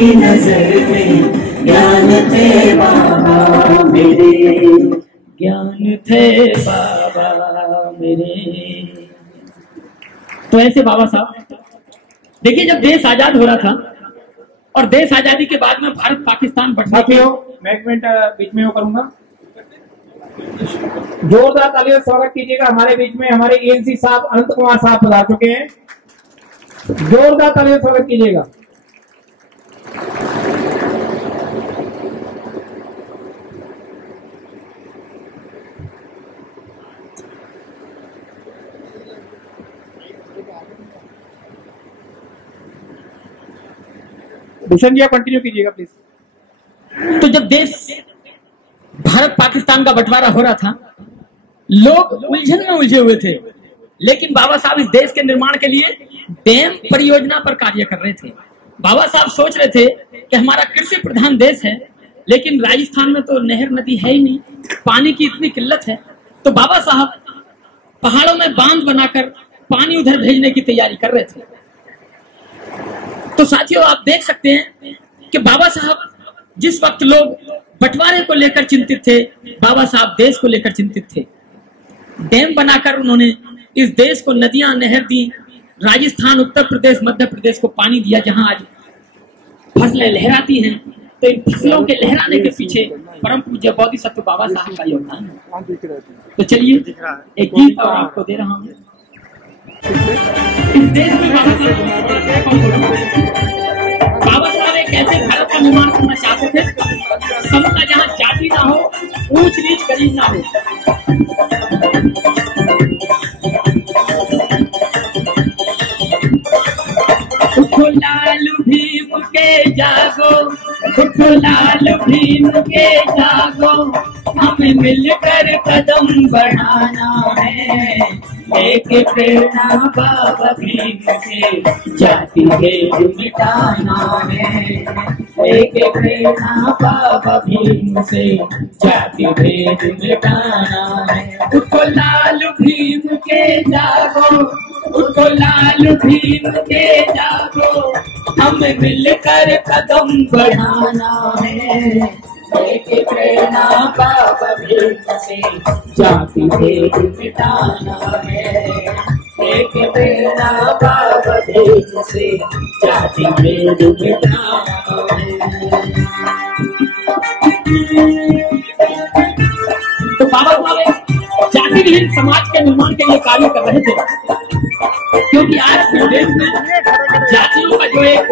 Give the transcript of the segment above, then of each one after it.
की नजर में ज्ञान थे बाबा मेरे, ज्ञान थे बाबा मेरे। तो ऐसे बाबा साहब देखिए, जब देश आजाद हो रहा था और देश आजादी के बाद में भारत पाकिस्तान बंटने के, मैं एक मिनट बीच में वो करूंगा, जोरदार तालियों से स्वागत कीजिएगा। हमारे बीच में हमारे एएनसी साहब अनंत कुमार साहब पधार चुके हैं, जोरदार तालियों से स्वागत कीजिएगा। भूषण जी आप कंटिन्यू कीजिएगा प्लीज। तो जब देश भारत पाकिस्तान का बंटवारा हो रहा था, लोग उलझन में उलझे हुए थे, लेकिन बाबा साहब इस देश के निर्माण के लिए डैम परियोजना पर कार्य कर रहे थे। बाबा साहब सोच रहे थे कि हमारा कृषि प्रधान देश है, लेकिन राजस्थान में तो नहर नदी है ही नहीं, पानी की इतनी किल्लत है। तो बाबा साहब पहाड़ों में बांध बनाकर पानी उधर भेजने की तैयारी कर रहे थे। तो साथियों, आप देख सकते हैं कि बाबा साहब जिस वक्त लोग बंटवारे को लेकर चिंतित थे, बाबा साहब देश को लेकर चिंतित थे। डैम बनाकर उन्होंने इस देश को नदियां नहर दी, राजस्थान, उत्तर प्रदेश, मध्य प्रदेश को पानी दिया, जहां आज फसलें लहराती हैं। तो इन फसलों के लहराने के पीछे परम पूज्य बोधिसत्व बाबा साहब का योगदान है। तो चलिए एक गीत और आपको दे रहा हूं। इस देश में बाबा साहब एक ऐसे भारत का निर्माण करना चाहते थे, समता जहां जाति ना हो, ऊंच नीच गरीब ना हो। उठो लाल भीम के जागो, उठो लाल भीम के जागो, हमें मिलकर कदम बढ़ाना है। एक प्रेरणा बाबा भीम से जाति भेद मिटाना है। एक प्रेरणा बाबा भीम से जाति भेद मिटाना है। उठो लाल भीम के जागो, उठो लाल भीम के जागो, हमें मिलकर कदम बढ़ाना है। एक प्रेरणा बाबा भीम से जाति भेद मिटाना है। एक प्रेरणा बाबा भीम से जाति भेद मिटाना है। तो बाबा साहब जाति विहीन समाज के निर्माण के लिए कार्य कर रहे थे, क्योंकि आज के देश में जातियों का जो एक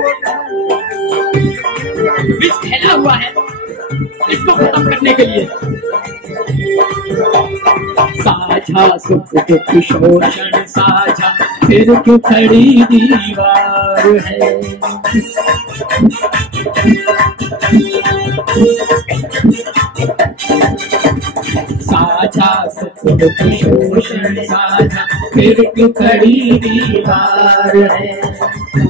विष फैला हुआ है, इसको खत्म करने के लिए साझा सुख दुख शोषण साझा, फिर क्यों खड़ी दीवार है। साझा सुख दुख शोषण साझा, फिर क्यों खड़ी दीवार है।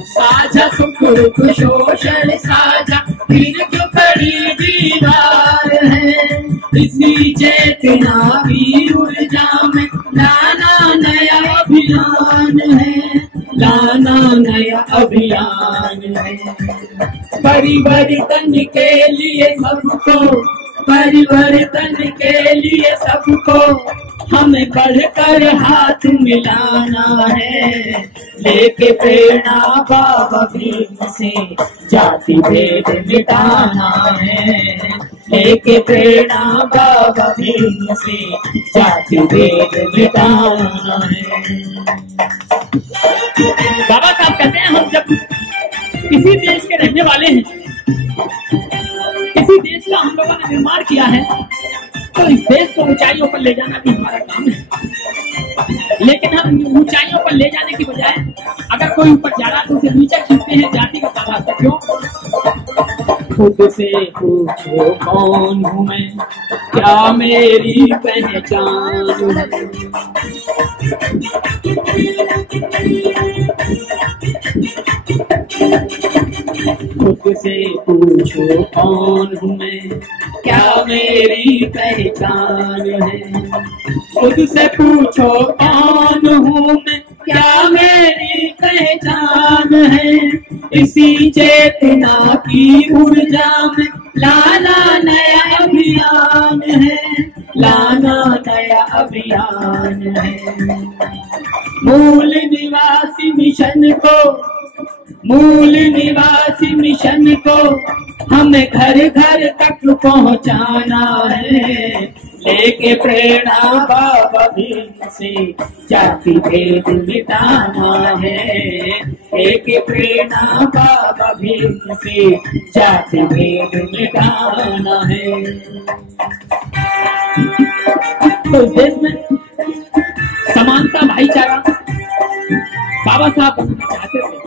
साझा सुख दुख शोषण साझा, फिर क्यों खड़ी दीवार है। इसी चेतना की ऊर्जा में लाना नया अभियान है, लाना नया अभियान है। परिवर्तन के लिए सबको, परिवर्तन के लिए सबको हमें बढ़कर हाथ मिलाना है। लेके प्रेरणा बाबा भीम से जाति भेद मिटाना है। लेके प्रेरणा बाबा भीम से जाति भेद मिटाना है। बाबा साहब कहते हैं, हम जब किसी देश के रहने वाले हैं, किसी देश का हम लोगों ने निर्माण किया है, तो इस देश को ऊंचाइयों पर ले जाना भी हमारा काम है। लेकिन हम ऊंचाइयों पर ले जाने की बजाय अगर कोई ऊपर जा रहा है तो उसे नीचे खींचते हैं जाति का आधार पर। क्यों? खुद से पूछो कौन हूँ मैं, क्या मेरी पहचान है। खुद से पूछो कौन हूँ मैं, क्या मेरी पहचान है। खुद से पूछो कौन हूँ मैं, क्या मेरी पहचान है। इसी चेतना की ऊर्जा में लाना नया अभियान है, लाना नया अभियान है। मूल निवासी मिशन को, मूल निवासी मिशन को हमें घर घर तक पहुंचाना है, लेके प्रेरणा बाबा भीम से जाति भेद मिटाना है, लेके प्रेरणा बाबा भीम से जाति भेद मिटाना है। तो इस देश में समानता, भाईचारा बाबा साहब बनना चाहते थे,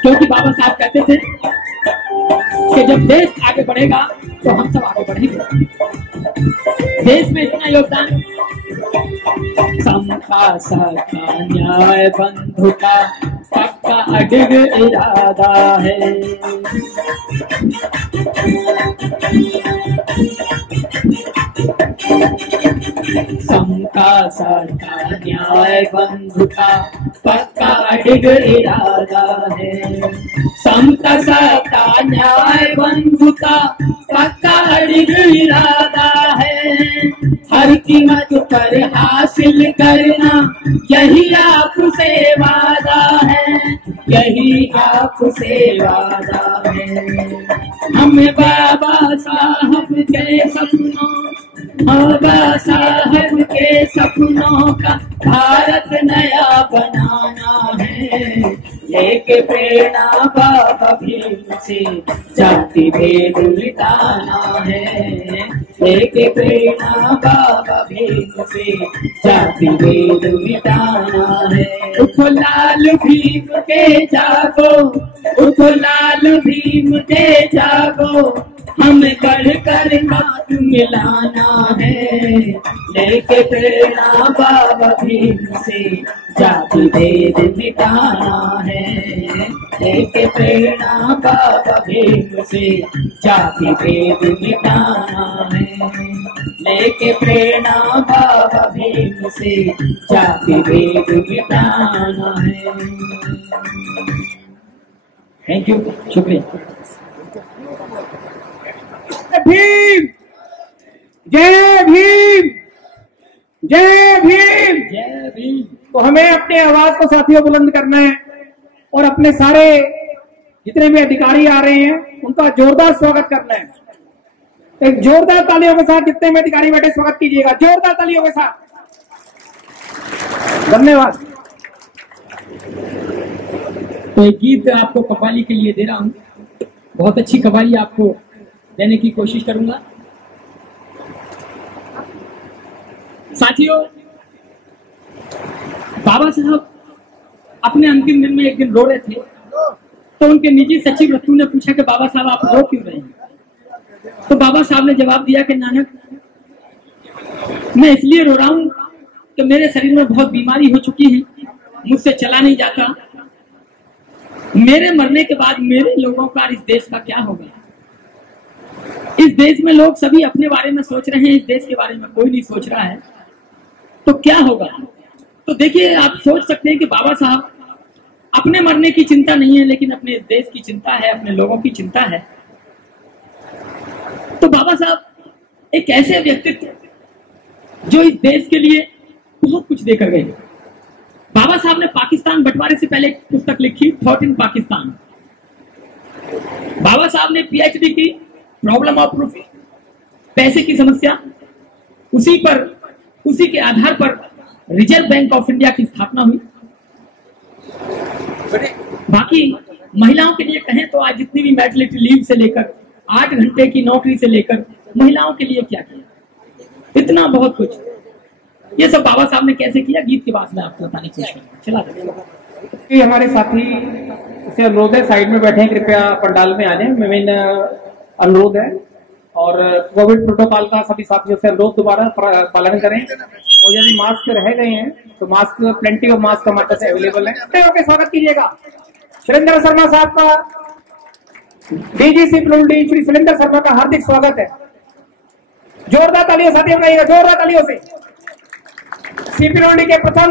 क्योंकि बाबा साहब कहते थे कि जब देश आगे बढ़ेगा तो हम सब आगे बढ़ेंगे। देश में इतना योगदान, समता सत्ता न्याय बंधुता सबका अडिग इरादा है। समता सत्ता न्याय बंधुता सबका अडिग इरादा है। समता सत्ता न्याय बंधुता सबका अडिग इरादा है। हर कीमत पर हासिल करना यही आपसे वादा है, यही आपसे वादा है। हमें बाबा साहब के सपनों, बाबा साहब के सपनों का भारत नया बनाना है, लेके प्रेरणा बाबा भीम से जाति भेद मिटाना है, लेके प्रेरणा बाबा भीम से जाति भेद मिटाना है। उठो लाल भीम के जागो, उठो लाल भीम के जागो, हमें गढ़ कर हाथ मिलाना है, लेके प्रेरणा बाबा भीम से जाति भेद मिटाना है, लेके प्रेरणा बाबा भीम से जाति भेद मिटाना है, लेके प्रेरणा बाबा भीम से जाति भेद मिटाना है। थैंक यू, शुक्रिया। भीम, जय भीम, जय भीम, जय भीम। तो हमें अपने आवाज को साथियों बुलंद करना है और अपने सारे जितने भी अधिकारी आ रहे हैं उनका जोरदार स्वागत करना है। एक जोरदार तालियों के साथ जितने भी अधिकारी बैठे स्वागत कीजिएगा, जोरदार तालियों के साथ। धन्यवाद। तो एक गीत आपको कव्वाली के लिए दे रहा हूँ, बहुत अच्छी कव्वाली आपको देने की कोशिश करूंगा। साथियों, बाबा साहब अपने अंतिम दिन में एक दिन रो रहे थे, तो उनके निजी सचिव रत्तू ने पूछा कि बाबा साहब आप रो क्यों रहे हैं? तो बाबा साहब ने जवाब दिया कि नानक, मैं इसलिए रो रहा हूं कि मेरे शरीर में बहुत बीमारी हो चुकी है, मुझसे चला नहीं जाता। मेरे मरने के बाद मेरे लोगों का इस देश का क्या होगा? इस देश में लोग सभी अपने बारे में सोच रहे हैं, इस देश के बारे में कोई नहीं सोच रहा है, तो क्या होगा? तो देखिए, आप सोच सकते हैं कि बाबा साहब अपने मरने की चिंता नहीं है, लेकिन अपने इस देश की चिंता है, अपने लोगों की चिंता है। तो बाबा साहब एक ऐसे व्यक्तित्व जो इस देश के लिए बहुत कुछ देकर गए। बाबा साहब ने पाकिस्तान बंटवारे से पहले एक पुस्तक लिखी, थॉट इन पाकिस्तान। बाबा साहब ने पीएचडी की, प्रॉब्लम ऑफ प्रूफिंग, पैसे की समस्या, उसी के आधार पर रिजर्व बैंक ऑफ इंडिया की स्थापना हुई। बाकी महिलाओं के लिए कहें तो आज जितनी भी मैटरनिटी लीव से लेकर 8 घंटे की नौकरी से लेकर महिलाओं के लिए क्या किया, इतना बहुत कुछ, ये सब बाबा साहब ने कैसे किया, गीत के बाद में आपको बताने की कोशिश करूंगा। चला जाए। हमारे साथी से अनुरोध है, साइड में बैठे हैं, कृपया पंडाल में आ जाए, मेन अनुरोध है। और कोविड प्रोटोकॉल का सभी साथियों से अनुरोध दोबारा पालन करें, और यदि मास्क रह गए हैं तो मास्क, प्लेंटी ऑफ मास्क हमारे पास अवेलेबल है। ओके, स्वागत कीजिएगा सुरेंद्र शर्मा साहब का, डीजीसी प्लूडी श्री सुरेंद्र शर्मा का हार्दिक स्वागत है। जोरदार तालियों साथियों बनाइएगा, जोरदार तालियों से। सीपी प्लूडी के प्रथम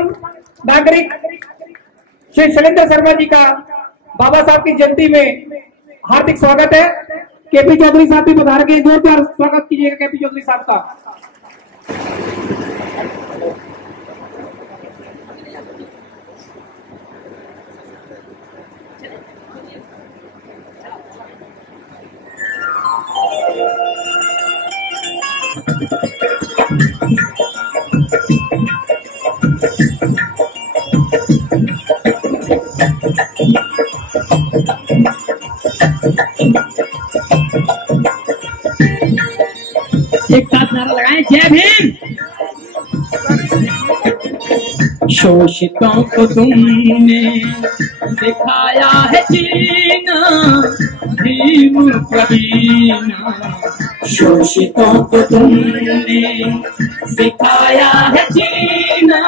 नागरिक श्री शैलेंद्र शर्मा जी का बाबा साहब की जयंती में हार्दिक स्वागत है। केपी चौधरी साहब भी पधार के जोरदार स्वागत कीजिएगा केपी चौधरी साहब का। एक साथ नारा लगाएं, जय भीम। शोषितों को तुमने सिखाया है जीना, भीम प्रवीणा। शोषितों को तुमने सिखाया है जीना,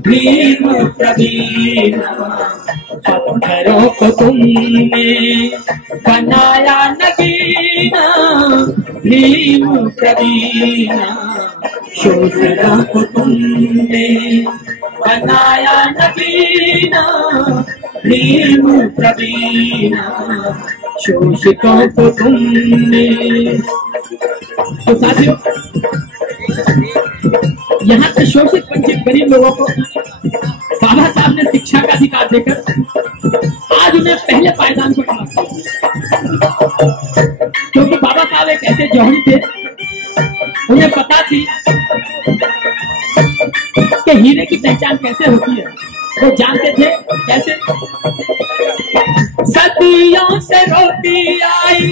भीम प्रवीणा। पत्थरों को तुमने बनाया नगीना, भीम प्रवीणा। शोषितों को तुमने बनाया नगीना, भीम प्रवीणा। शोषितों को तुमने। तो साथियों, यहाँ से शोषित वंचित गरीब लोगों को बाबा साहब ने शिक्षा का अधिकार देकर आज उन्हें पहले पायदान पर खड़ा किया, क्योंकि बाबा साहब एक ऐसे जौहरी थे, उन्हें पता थी कि हीरे की पहचान कैसे होती है। वो जानते थे कैसे। सदियों से रोती आई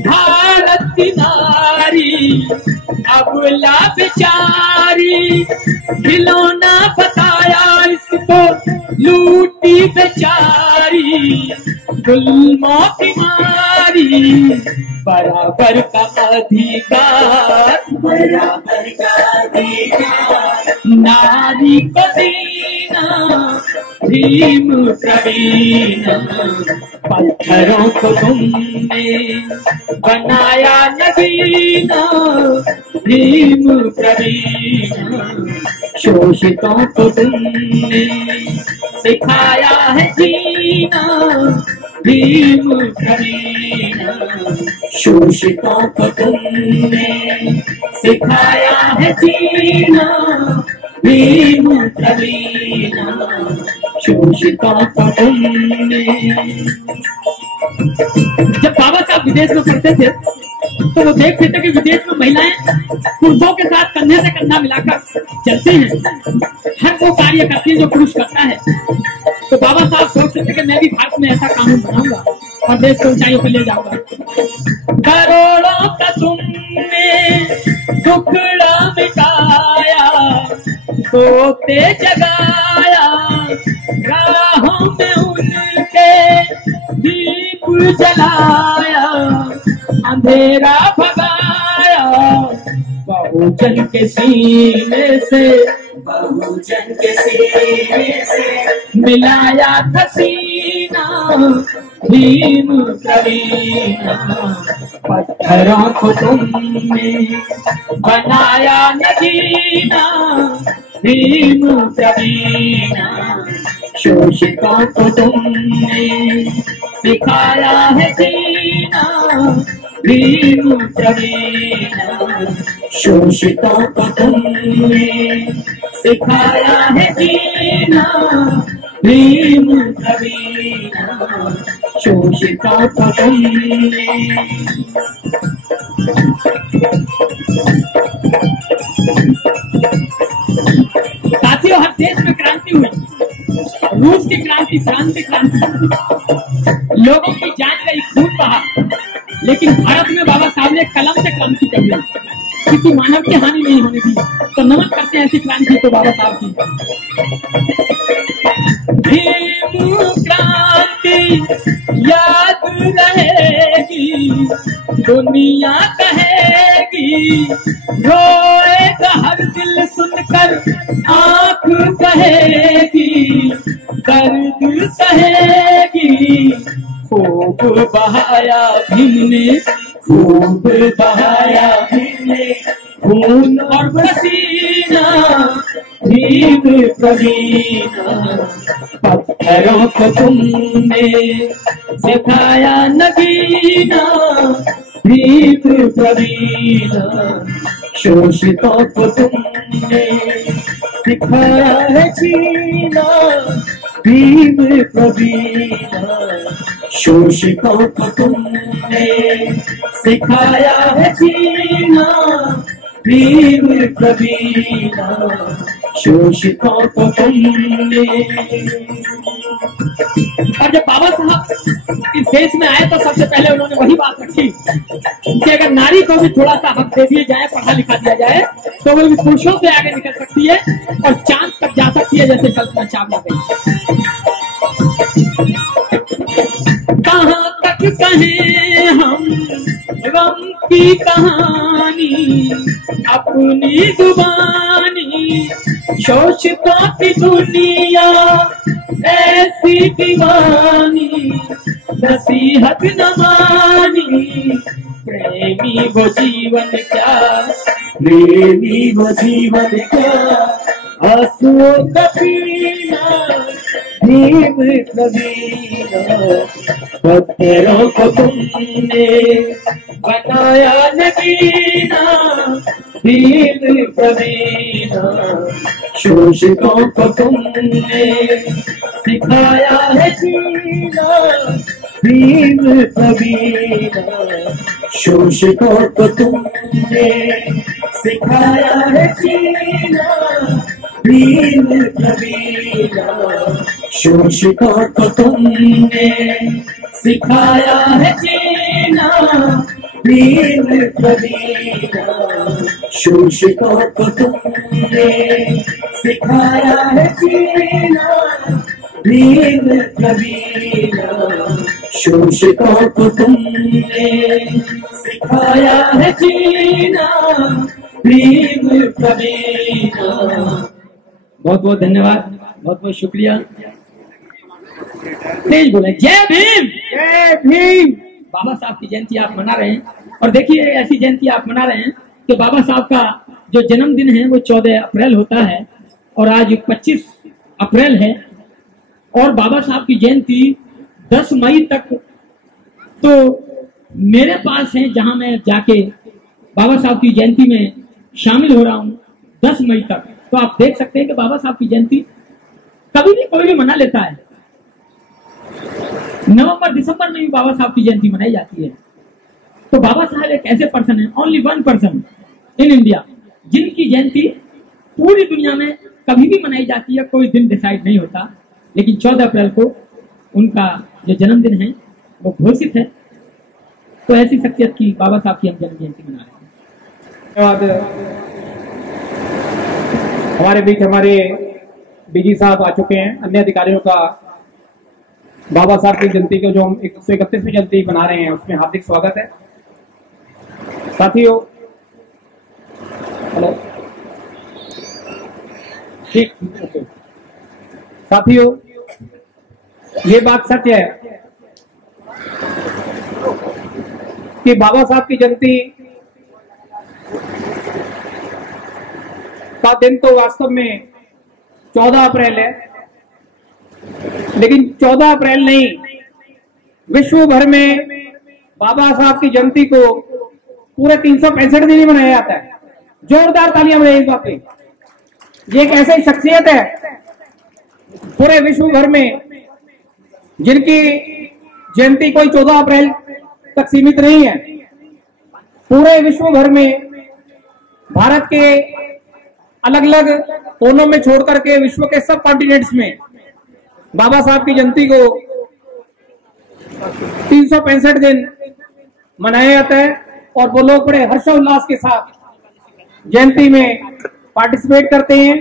भारत की नारी, अबला बेचारी, खिलौना बताया इसको लूटी बेचारी। जुल्मों की मारी, बराबर का अधिकार, बराबर का अधिकार नारी को दीना, भीम प्रवीणा। पत्थरों को तुमने बनाया नगीना, भीम प्रवीणा। शोषितों को तुमने सिखाया है जीना, भीम प्रवीणा। शोषितों को तुमने सिखाया है जीना, भीम प्रवीणा। शोषितों को तुमने। जब बाबा साहब विदेश में पढ़ते थे तो वो देखते थे कि विदेश में महिलाएं पुरुषों के साथ कंधे से कंधा मिलाकर चलती हैं, हर वो कार्य करती है जो पुरुष करता है। तो बाबा साहब सोचते थे कि मैं भी भारत में ऐसा कानून बनाऊंगा और देश को ऊंचाइयों पर ले जाऊंगा। करोड़ों का तुमने टुकड़ा मिटाया, सोते जगाया, राहों में उनके दीप जलाया, अंधेरा भगाया। बहुजन के सीने से, बहुजन के सीने से मिलाया था सीना, भीम प्रवीणा। पत्थरों को तुमने बनाया नगीना, भीम प्रवीणा। शोषितों को तुमने सिखाया है जीना, भीम प्रवीणा। शोषितों को तुमने सिखाया है जीना, भीम प्रवीणा। शोषितों को तुमने। साथियों, हर देश में क्रांति हुई। रूस की क्रांति, फ्रांस की क्रांति, लोगों की जान गई, खून बहा, लेकिन भारत में बाबा साहब ने कलम से क्रांति कर दी, किसी मानव की हानि नहीं होने दी। तो नमन करते हैं ऐसी क्रांति को बाबा साहब की। भीम क्रांति याद रहेगी, दुनिया कहेगी, रोएगा हर दिल सुनकर, आंख बहेगी, दर्द सहेगी। खूब बहाया भीम ने, खूब बहाया भीम ने, खून और पसीना, भीम भीम प्रवीण, पत्थरों को तुमने सिखाया नगीना, भीम प्रवीण, शोषितों को तुमने सिखाया है जीना, भीम प्रवीण, शोषितों को तुमने सिखाया है जीना, भीम प्रवीण, शोषितों को तुमने। और जब बाबा साहब इस देश में आए तो सबसे पहले उन्होंने वही बात रखी कि अगर नारी को भी थोड़ा सा हक दे दिए जाए, पढ़ा लिखा दिया जाए, तो वो भी पुरुषों से आगे निकल सकती है और चांद तक जा सकती है, जैसे कल्पना चावला गई। कहाँ तक कहें हम गम की कहानी, अपनी जुबानी, शोषितों की दुनिया ऐसी दीवानी, नसीहत न मानी, प्रेमी वो जीवन क्या, प्रेमी वो जीवन क्या, आंसुओं का पीना, भीम प्रवीण, पत्थरों को तुमने बनाया नगीना, भीम प्रवीण, शोषितों को तुमने सिखाया है जीना, भीम प्रवीण, शोषितों को तुमने सिखाया है जीना, भीम प्रवीण, शोषितों को तुमने सिखाया है जीना, भीम प्रवीण, शोषितों को तुमने सिखाया है जीना, भीम प्रवीण, शोषितों को तुमने सिखाया है जीना, भीम प्रवीण। बहुत बहुत धन्यवाद, बहुत बहुत शुक्रिया। तेज बोले जय भीम, जय भीम। बाबा साहब की जयंती आप मना रहे हैं, और देखिए ऐसी जयंती आप मना रहे हैं कि बाबा साहब का जो जन्मदिन है वो 14 अप्रैल होता है और आज 25 अप्रैल है, और बाबा साहब की जयंती 10 मई तक तो मेरे पास है, जहां मैं जाके बाबा साहब की जयंती में शामिल हो रहा हूं 10 मई तक। तो आप देख सकते हैं कि बाबा साहब की जयंती कभी भी कोई भी मना लेता है। नवंबर दिसंबर में भी बाबा साहब की जयंती मनाई जाती है। तो बाबा साहब एक ऐसे पर्सन है, only one person in India, जिनकी जयंती पूरी दुनिया में कभी भी मनाई जाती है, कोई दिन डिसाइड नहीं होता, लेकिन 14 अप्रैल को उनका जो जन्मदिन है वो घोषित है। तो ऐसी शख्सियत की बाबा साहब की हम जन्म जयंती मना रहे हैं। धन्यवाद। हमारे बीच हमारे डीजी साहब आ चुके हैं। अन्य अधिकारियों का बाबा साहब की जयंती को जो हम 131वीं जयंती बना रहे हैं उसमें हार्दिक स्वागत है। साथियों, हेलो, ठीक, ओके। साथियों, ये बात सच है कि बाबा साहब की जयंती का दिन तो वास्तव में 14 अप्रैल है, लेकिन 14 अप्रैल नहीं, विश्व भर में बाबा साहब की जयंती को पूरे 365 दिन ही मनाया जाता है। जोरदार तालियां बजाइए इस बात पे। ये एक ऐसी शख्सियत है पूरे विश्व भर में जिनकी जयंती कोई 14 अप्रैल तक सीमित नहीं है। पूरे विश्व भर में भारत के अलग अलग कोनों में छोड़ करके विश्व के सब कॉन्टिनेंट्स में बाबा साहब की जयंती को 365 दिन मनाया जाता है और वो लोग बड़े हर्षोल्लास के साथ जयंती में पार्टिसिपेट करते हैं।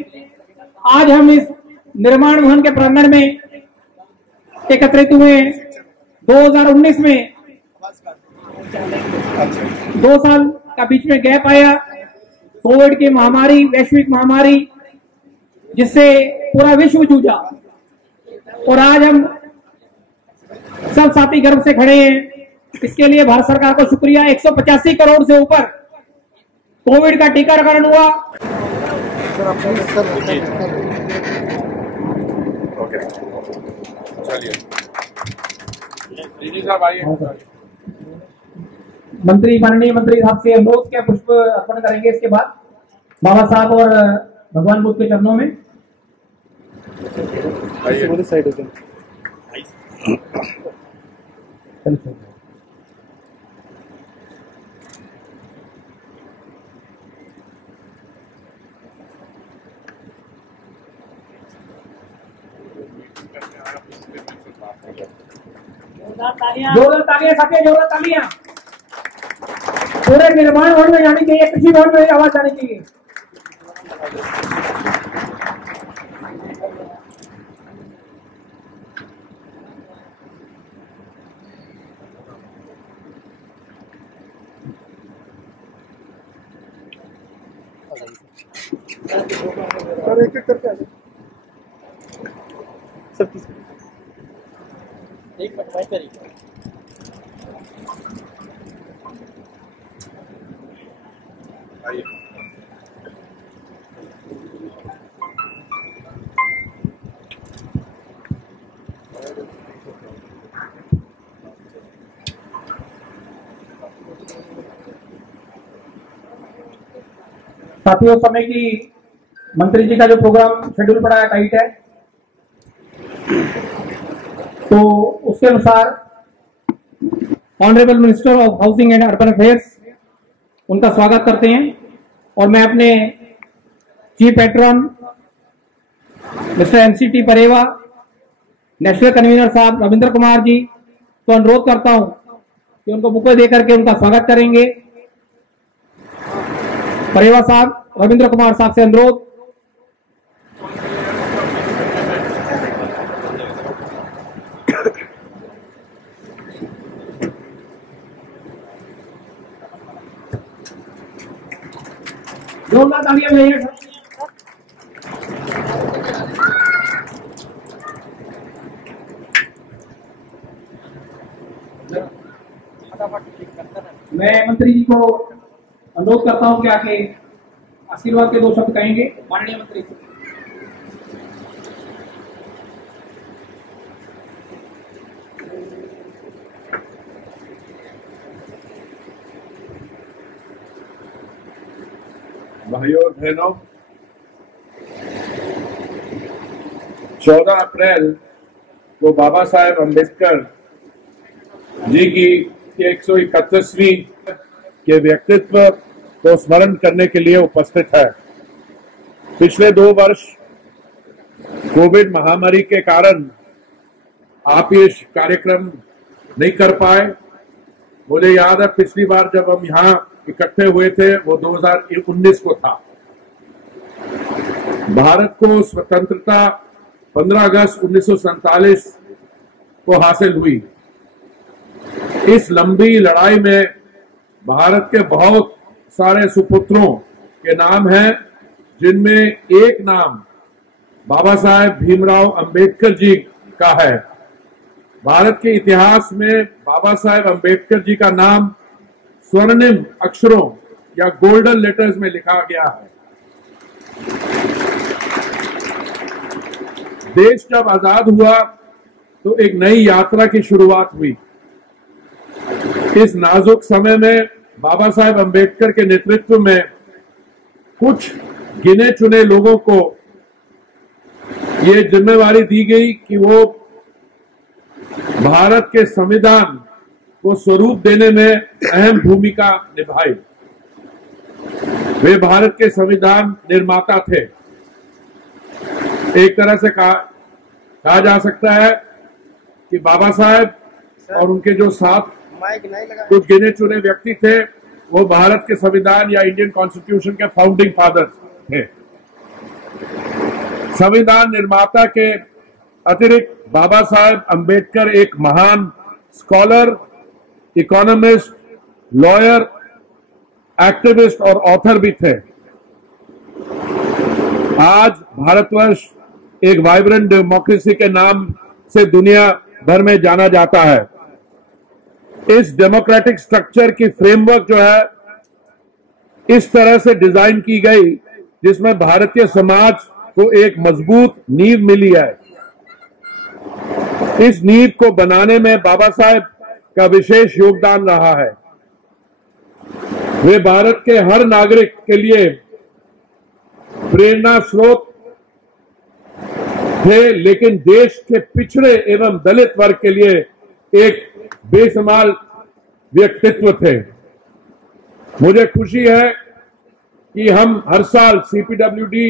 आज हम इस निर्माण भवन के प्रांगण में एकत्रित हुए। 2019 में 2 साल का बीच में गैप आया, कोविड की महामारी, वैश्विक महामारी, जिससे पूरा विश्व जूझा, और आज हम सब साथी गर्व से खड़े हैं। इसके लिए भारत सरकार को शुक्रिया। 185 करोड़ से ऊपर कोविड का टीकाकरण हुआ। चलिए साहब आइए। मंत्री, माननीय मंत्री साहब से अनुरोध के पुष्प अर्पण करेंगे। इसके बाद बाबा साहब और भगवान बुद्ध के चरणों में साइड हो जोरदार तालियां, सबके जोरदार तालियां। पूरे निर्माण भवन में जानी चाहिए, कृषि भवन में आवाज जानी चाहिए। सर एक एक करके आ जाए। सब एक कटवाई करी। आइए। साथियों, समय की मंत्री जी का जो प्रोग्राम शेड्यूल पड़ा है टाइट है, तो उसके अनुसार honourable minister of housing and urban affairs उनका स्वागत करते हैं। और मैं अपने चीफ पैट्रन मिस्टर एनसीटी परेवा, नेशनल कन्वीनर साहब रविंद्र कुमार जी तो अनुरोध करता हूं कि उनको बुके देकर के उनका स्वागत करेंगे। परेवा साहब, रविंद्र कुमार साहब से अनुरोध। जोरदार तालियां बजाइए। मैं मंत्री जी को अनुरोध करता हूं कि आके आशीर्वाद के 2 शब्द कहेंगे। माननीय मंत्री। भाइयों और बहनों, 14 अप्रैल को बाबा साहेब अम्बेडकर जी की 131वीं के व्यक्तित्व को स्मरण करने के लिए उपस्थित है। पिछले 2 वर्ष कोविड महामारी के कारण आप ये कार्यक्रम नहीं कर पाए। मुझे याद है पिछली बार जब हम यहाँ इकट्ठे हुए थे वो 2019 को था। भारत को स्वतंत्रता 15 अगस्त 1947 को हासिल हुई। इस लंबी लड़ाई में भारत के बहुत सारे सुपुत्रों के नाम हैं, जिनमें एक नाम बाबा साहेब भीमराव अंबेडकर जी का है। भारत के इतिहास में बाबा साहेब अंबेडकर जी का नाम स्वर्णिम अक्षरों या गोल्डन लेटर्स में लिखा गया है। देश जब आजाद हुआ तो एक नई यात्रा की शुरुआत हुई। इस नाजुक समय में बाबा साहेब अंबेडकर के नेतृत्व में कुछ गिने चुने लोगों को ये जिम्मेवारी दी गई कि वो भारत के संविधान को स्वरूप देने में अहम भूमिका निभाई। वे भारत के संविधान निर्माता थे। एक तरह से कहा जा सकता है कि बाबा साहेब और उनके जो साथ कुछ गिने चुने व्यक्ति थे वो भारत के संविधान या इंडियन कॉन्स्टिट्यूशन के फाउंडिंग फादर्स थे। संविधान निर्माता के अतिरिक्त बाबा साहेब अंबेडकर एक महान स्कॉलर, इकोनॉमिस्ट, लॉयर, एक्टिविस्ट और ऑथर भी थे। आज भारतवर्ष एक वाइब्रेंट डेमोक्रेसी के नाम से दुनिया भर में जाना जाता है। इस डेमोक्रेटिक स्ट्रक्चर की फ्रेमवर्क जो है इस तरह से डिजाइन की गई जिसमें भारतीय समाज को एक मजबूत नींव मिली है। इस नींव को बनाने में बाबा साहेब का विशेष योगदान रहा है। वे भारत के हर नागरिक के लिए प्रेरणा स्रोत थे, लेकिन देश के पिछड़े एवं दलित वर्ग के लिए एक बेशुमार व्यक्तित्व थे। मुझे खुशी है कि हम हर साल CPWD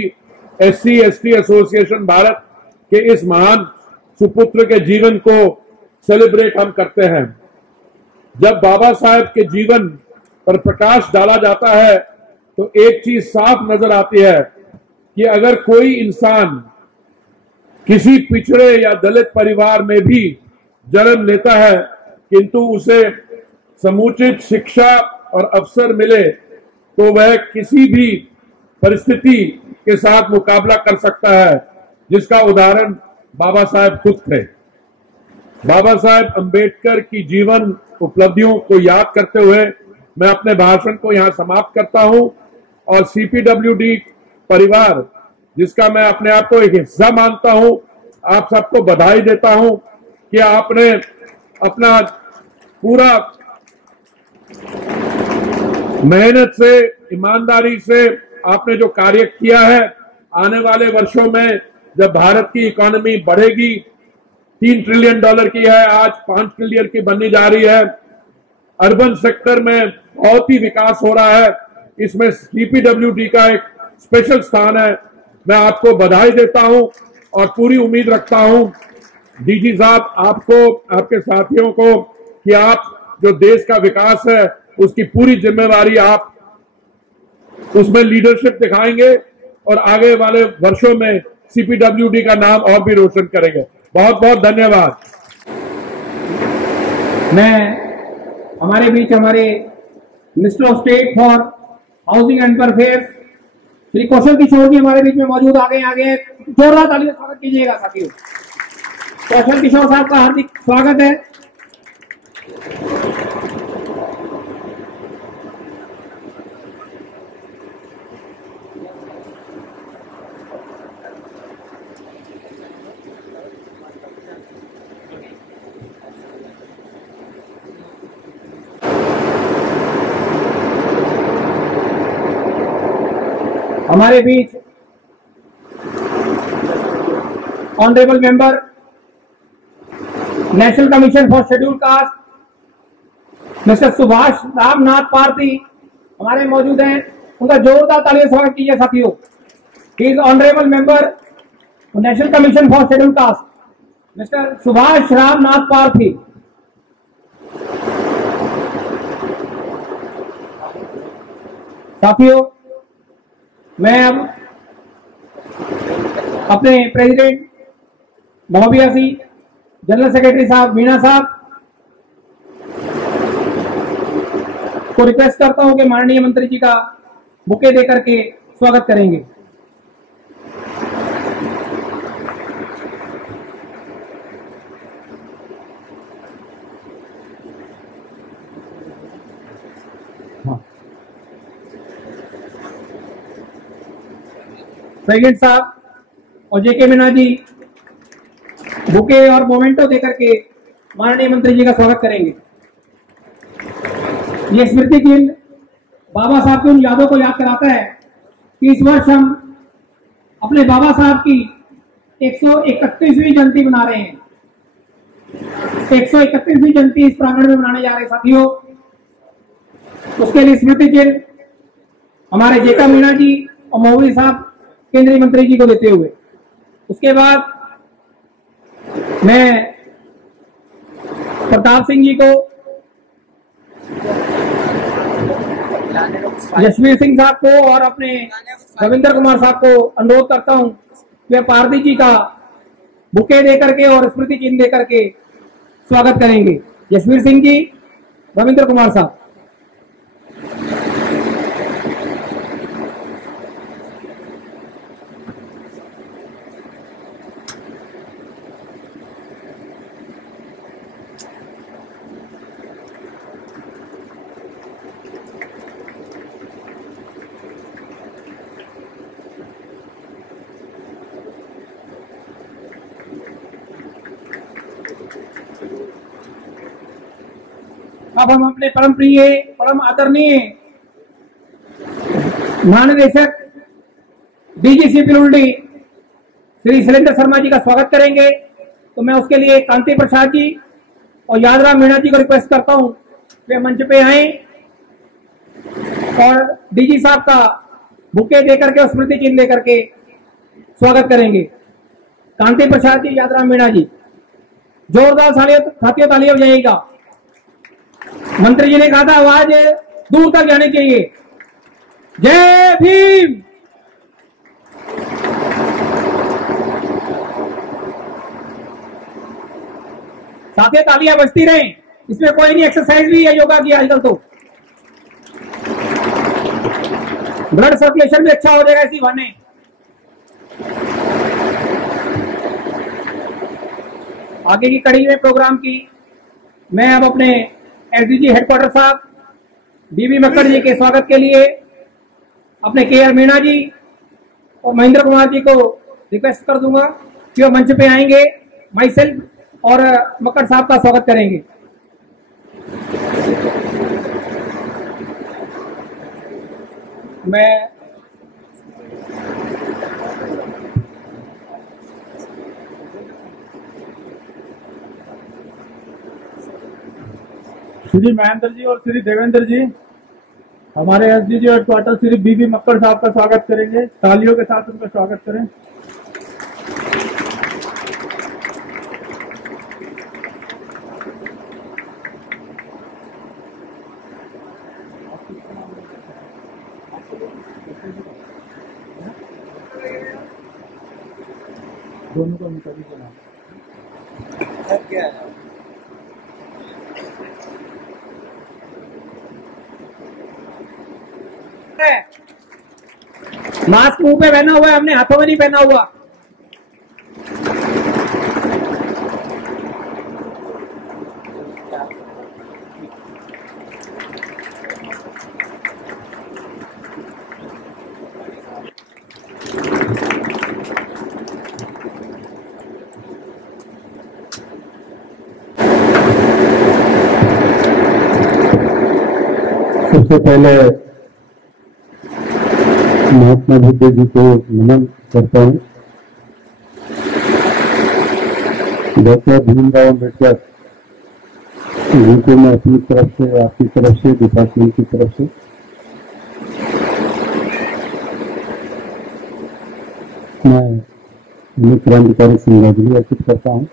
SC/ST एसोसिएशन भारत के इस महान सुपुत्र के जीवन को सेलिब्रेट हम करते हैं। जब बाबा साहेब के जीवन पर प्रकाश डाला जाता है तो एक चीज साफ नजर आती है कि अगर कोई इंसान किसी पिछड़े या दलित परिवार में भी जन्म लेता है किंतु उसे समुचित शिक्षा और अवसर मिले तो वह किसी भी परिस्थिति के साथ मुकाबला कर सकता है, जिसका उदाहरण बाबा साहेब खुद थे। बाबा साहेब अंबेडकर की जीवन उपलब्धियों को याद करते हुए मैं अपने भाषण को यहां समाप्त करता हूं और CPWD परिवार, जिसका मैं अपने आप को एक हिस्सा मानता हूं, आप सबको बधाई देता हूं कि आपने अपना पूरा मेहनत से, ईमानदारी से आपने जो कार्य किया है। आने वाले वर्षों में जब भारत की इकोनॉमी बढ़ेगी, $3 ट्रिलियन की है, आज 5 ट्रिलियन की बनने जा रही है। अर्बन सेक्टर में बहुत ही विकास हो रहा है, इसमें CPWD का एक स्पेशल स्थान है। मैं आपको बधाई देता हूं और पूरी उम्मीद रखता हूं DG साहब, आपको, आपके साथियों को, कि आप जो देश का विकास है उसकी पूरी जिम्मेवारी आप उसमें लीडरशिप दिखाएंगे और आगे वाले वर्षों में CPWD का नाम और भी रोशन करेंगे। बहुत बहुत धन्यवाद। मैं हमारे बीच हमारे minister of state for housing and urban affairs Shri Kaushal Kishore ji हमारे बीच में मौजूद आगे जोरदार ताली से स्वागत कीजिएगा साथियों। कौशल किशोर साहब का हार्दिक स्वागत है। हमारे बीच honourable member national commission for schedule caste mister Subhash Ramnath Parthi हमारे मौजूद हैं। उनका जोरदार तालियों से स्वागत कीजिए साथियों। He is honourable member national commission for schedule caste mister Subhash Ramnath Parthi. साथियों, मैं अब अपने प्रेसिडेंट महोदया जी, जनरल सेक्रेटरी साहब मीणा साहब को रिक्वेस्ट करता हूं कि माननीय मंत्री जी का बुके देकर के स्वागत करेंगे। प्रेसिडेंट साहब और JK मीणा जी बुके और मोमेंटो देकर के माननीय मंत्री जी का स्वागत करेंगे। ये स्मृति चिन्ह बाबा साहब की उन यादों को याद कराता है कि इस वर्ष हम अपने बाबा साहब की 131वीं जयंती मना रहे हैं। 131वीं जयंती इस प्रांगण में मनाने जा रहे हैं साथियों। उसके लिए स्मृति चिन्ह हमारे JK मीणा जी और महोदय साहब केंद्रीय मंत्री जी को देते हुए, उसके बाद मैं प्रताप सिंह जी को, जसवीर सिंह साहब को और अपने रविंद्र कुमार साहब को अनुरोध करता हूं कि वे पारदी जी का बुके देकर के और स्मृति चिन्ह देकर के स्वागत करेंगे। जसवीर सिंह जी, रविंद्र कुमार साहब। अब हम अपने परम प्रिय, परम आदरणीय महानिदेशक डीजीसी पिलुल्डी श्री शैलेंद्र शर्मा जी का स्वागत करेंगे। तो मैं उसके लिए कांति प्रसाद जी और यादराम मीणा जी को रिक्वेस्ट करता हूं वे मंच पे आए और डीजी साहब का बुके देकर के और स्मृति चिन्ह लेकर के स्वागत करेंगे। कांति प्रसाद जी, यादराम मीणा जी, जोरदार साथियों तालियां बजाइएगा। मंत्री जी ने कहा था आवाज दूर तक जानी चाहिए। जय भीम। साथियों तालियां बजती रहें, इसमें कोई नहीं, एक्सरसाइज भी है योगा की आजकल। तो ब्लड सर्कुलेशन भी अच्छा हो जाएगा इसी बहाने। आगे की कड़ी में प्रोग्राम की मैं अब अपने एसडीजी हेडक्वार्टर साहब बीबी मक्कड़ जी के स्वागत के लिए अपने केआर मीणा जी और महेंद्र कुमार जी को रिक्वेस्ट कर दूंगा कि वो मंच पे आएंगे, माई सेल्फ और मक्कड़ साहब का स्वागत करेंगे। मैं श्री महेंद्र जी और श्री देवेंद्र जी हमारे एसडीजी हेडक्वार्टर श्री बीबी मक्कड़ साहब का स्वागत करेंगे। तालियों के साथ उनका स्वागत करें। दोनों का मुताबिक बना मास्क मुंह पे पहना हुआ है, हमने हाथों में नहीं पहना हुआ। सबसे पहले महात्मा बुद्ध जी को नमन करता हूँ। डॉक्टर भीमराव अम्बेडकर जी को मैं अपनी तरफ से, आपकी तरफ से, डिपार्टमेंट की तरफ से मैं उन्हें क्रांतिकारी श्रद्धांजलि अर्पित करता हूँ।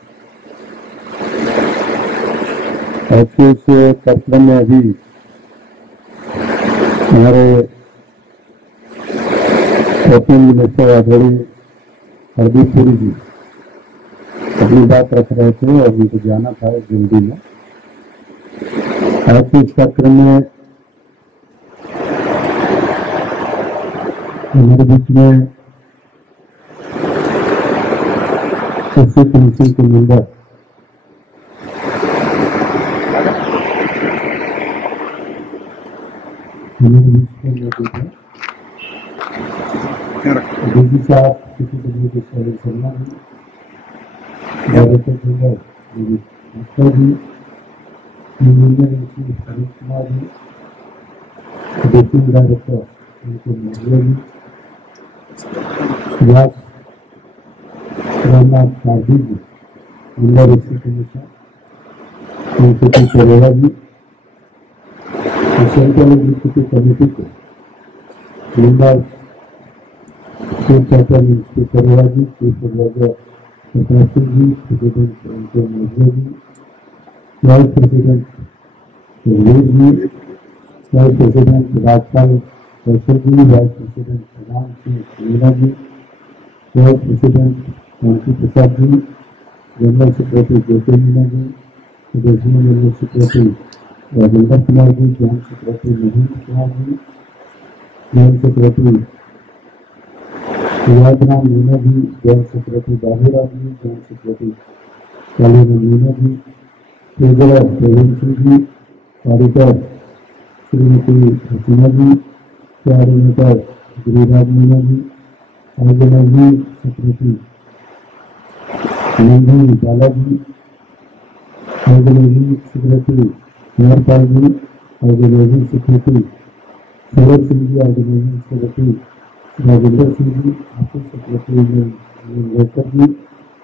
आज के इस कार्यक्रम में अभी हमारे ओपन मिनिस्टर आदरणीय हरदीप पुरी जी अपनी बात रख रहे थे और उनको जाना था जल्दी में। आज के इस कार्यक्रम में हमारे बीच में एससी कमीशन के मेंबर हमारे बीच में मौजूद है डीजी साहब सीसीटीवी के शैलेंद्र शर्मा जी, डायरेक्टर जनरल मक्कड़ जी, engineer Anil Kumar ji, deputy director उनके मौजूद जी, व्यास Ramnath Gandhi ji, member SC commission, principal चरेगा जी, सेंट्रल एग्जीक्यूटिव कमेटी को मेंबर चीफ चैप्टर मिनिस्टर करेगा जी, chief adviser Singh ji, president उनके मौजूद जी, वाइस प्रेसिडेंट जी, वाइस प्रेसिडेंट राजपाल कौशल जी, वाइस प्रेसिडेंट प्रधान सिंह मीणा जी, वाइस प्रेसिडेंट कांति प्रसाद जी, जनरल सेक्रेटरी ज्योति Meena ji, regional general secretary Rajendra Kumar ji, joint secretary Mahendra Kumar ji, joint secretary Yadram Meena ji, joint secretary Baburao ji, joint secretary Kaliram Meena ji, treasurer Praveen Singh ji, auditor Shrimati Haseena ji, coordinator Giriraj Meena ji, organising secretary Nandan Balaji, organising secretary Kumarpal ji organising secretary, Saurabh Singh ji organising secretary, Rajendra Singh ji office secretary, लेकर ji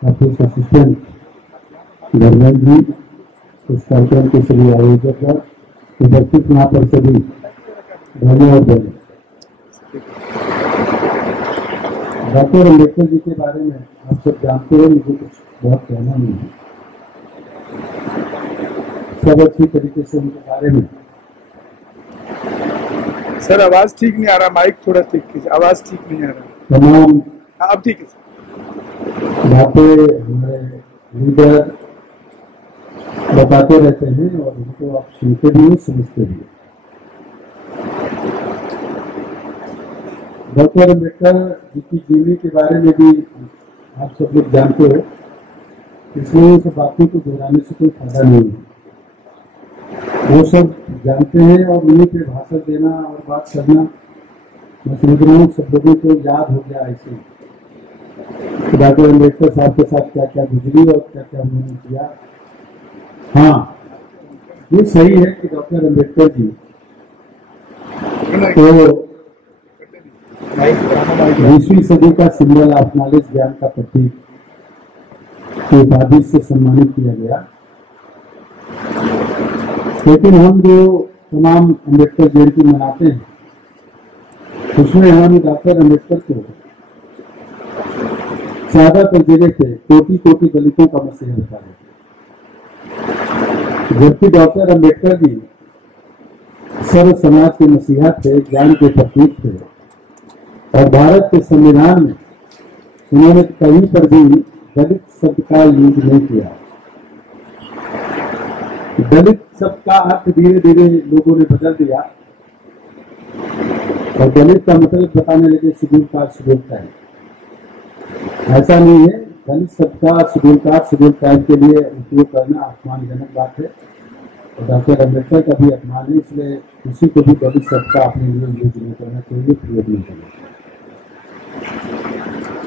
office assistant, Dharmendra ji, इस कार्यक्रम के सभी आयोजक और उपस्थित यहाँ पर सभी धन्यवाद। डॉक्टर अम्बेडकर जी के बारे में आप सब जानते हो, मुझे कुछ बहुत कहना नहीं है, सब अच्छी तरीके से उनके बारे में। सर आवाज ठीक नहीं आ रहा, माइक थोड़ा ठीक कीजिए, आवाज ठीक नहीं आ रहा। तमाम अब ठीक है बातें हमारे लीडर बताते रहते हैं और उनको आप सुनते भी हो, समझते भी हो। डॉक्टर अम्बेडकर जी की जीवनी के बारे में भी आप सब लोग जानते हो, इसलिए इन सब बातों को दोहराने से कोई फायदा नहीं है, वो सब जानते हैं और उन्हीं पे भाषण देना और बात करना मैं समझ रहा हूँ सब लोगों को याद हो गया ऐसे कि डॉक्टर अम्बेडकर साहब के साथ क्या क्या गुजरी और क्या क्या उन्होंने किया। हाँ, ये सही है कि डॉक्टर अम्बेडकर जी तो 20वीं सदी का सिंबल ऑफ नॉलेज, ज्ञान का प्रतीक की उपाधि से सम्मानित किया गया, लेकिन हम जो तमाम अम्बेडकर जयंती मनाते हैं उसमें हम डॉक्टर अम्बेडकर को ज्यादातर जगह पे कोटि कोटि दलितों का मसीहा बता देते, जबकि डॉक्टर अम्बेडकर जी सर्व समाज के मसीहा थे, ज्ञान के प्रतीक थे और भारत के संविधान में उन्होंने कहीं पर भी दलित शब्द का यूज नहीं किया। दलित शब्द का अर्थ धीरे धीरे लोगों ने बदल दिया और दलित का मतलब बताने लगे शेड्यूल कास्ट, शेड्यूल ट्राइब। ऐसा नहीं है, दलित शब्द का शेड्यूल कास्ट, शेड्यूल ट्राइब के लिए उपयोग करना अपमानजनक बात है और डॉक्टर अम्बेडकर का भी अपमान है, इसलिए किसी को भी दलित शब्द का अपने लिए यूज नहीं करना चाहिए, प्रयोग नहीं करना चाहिए।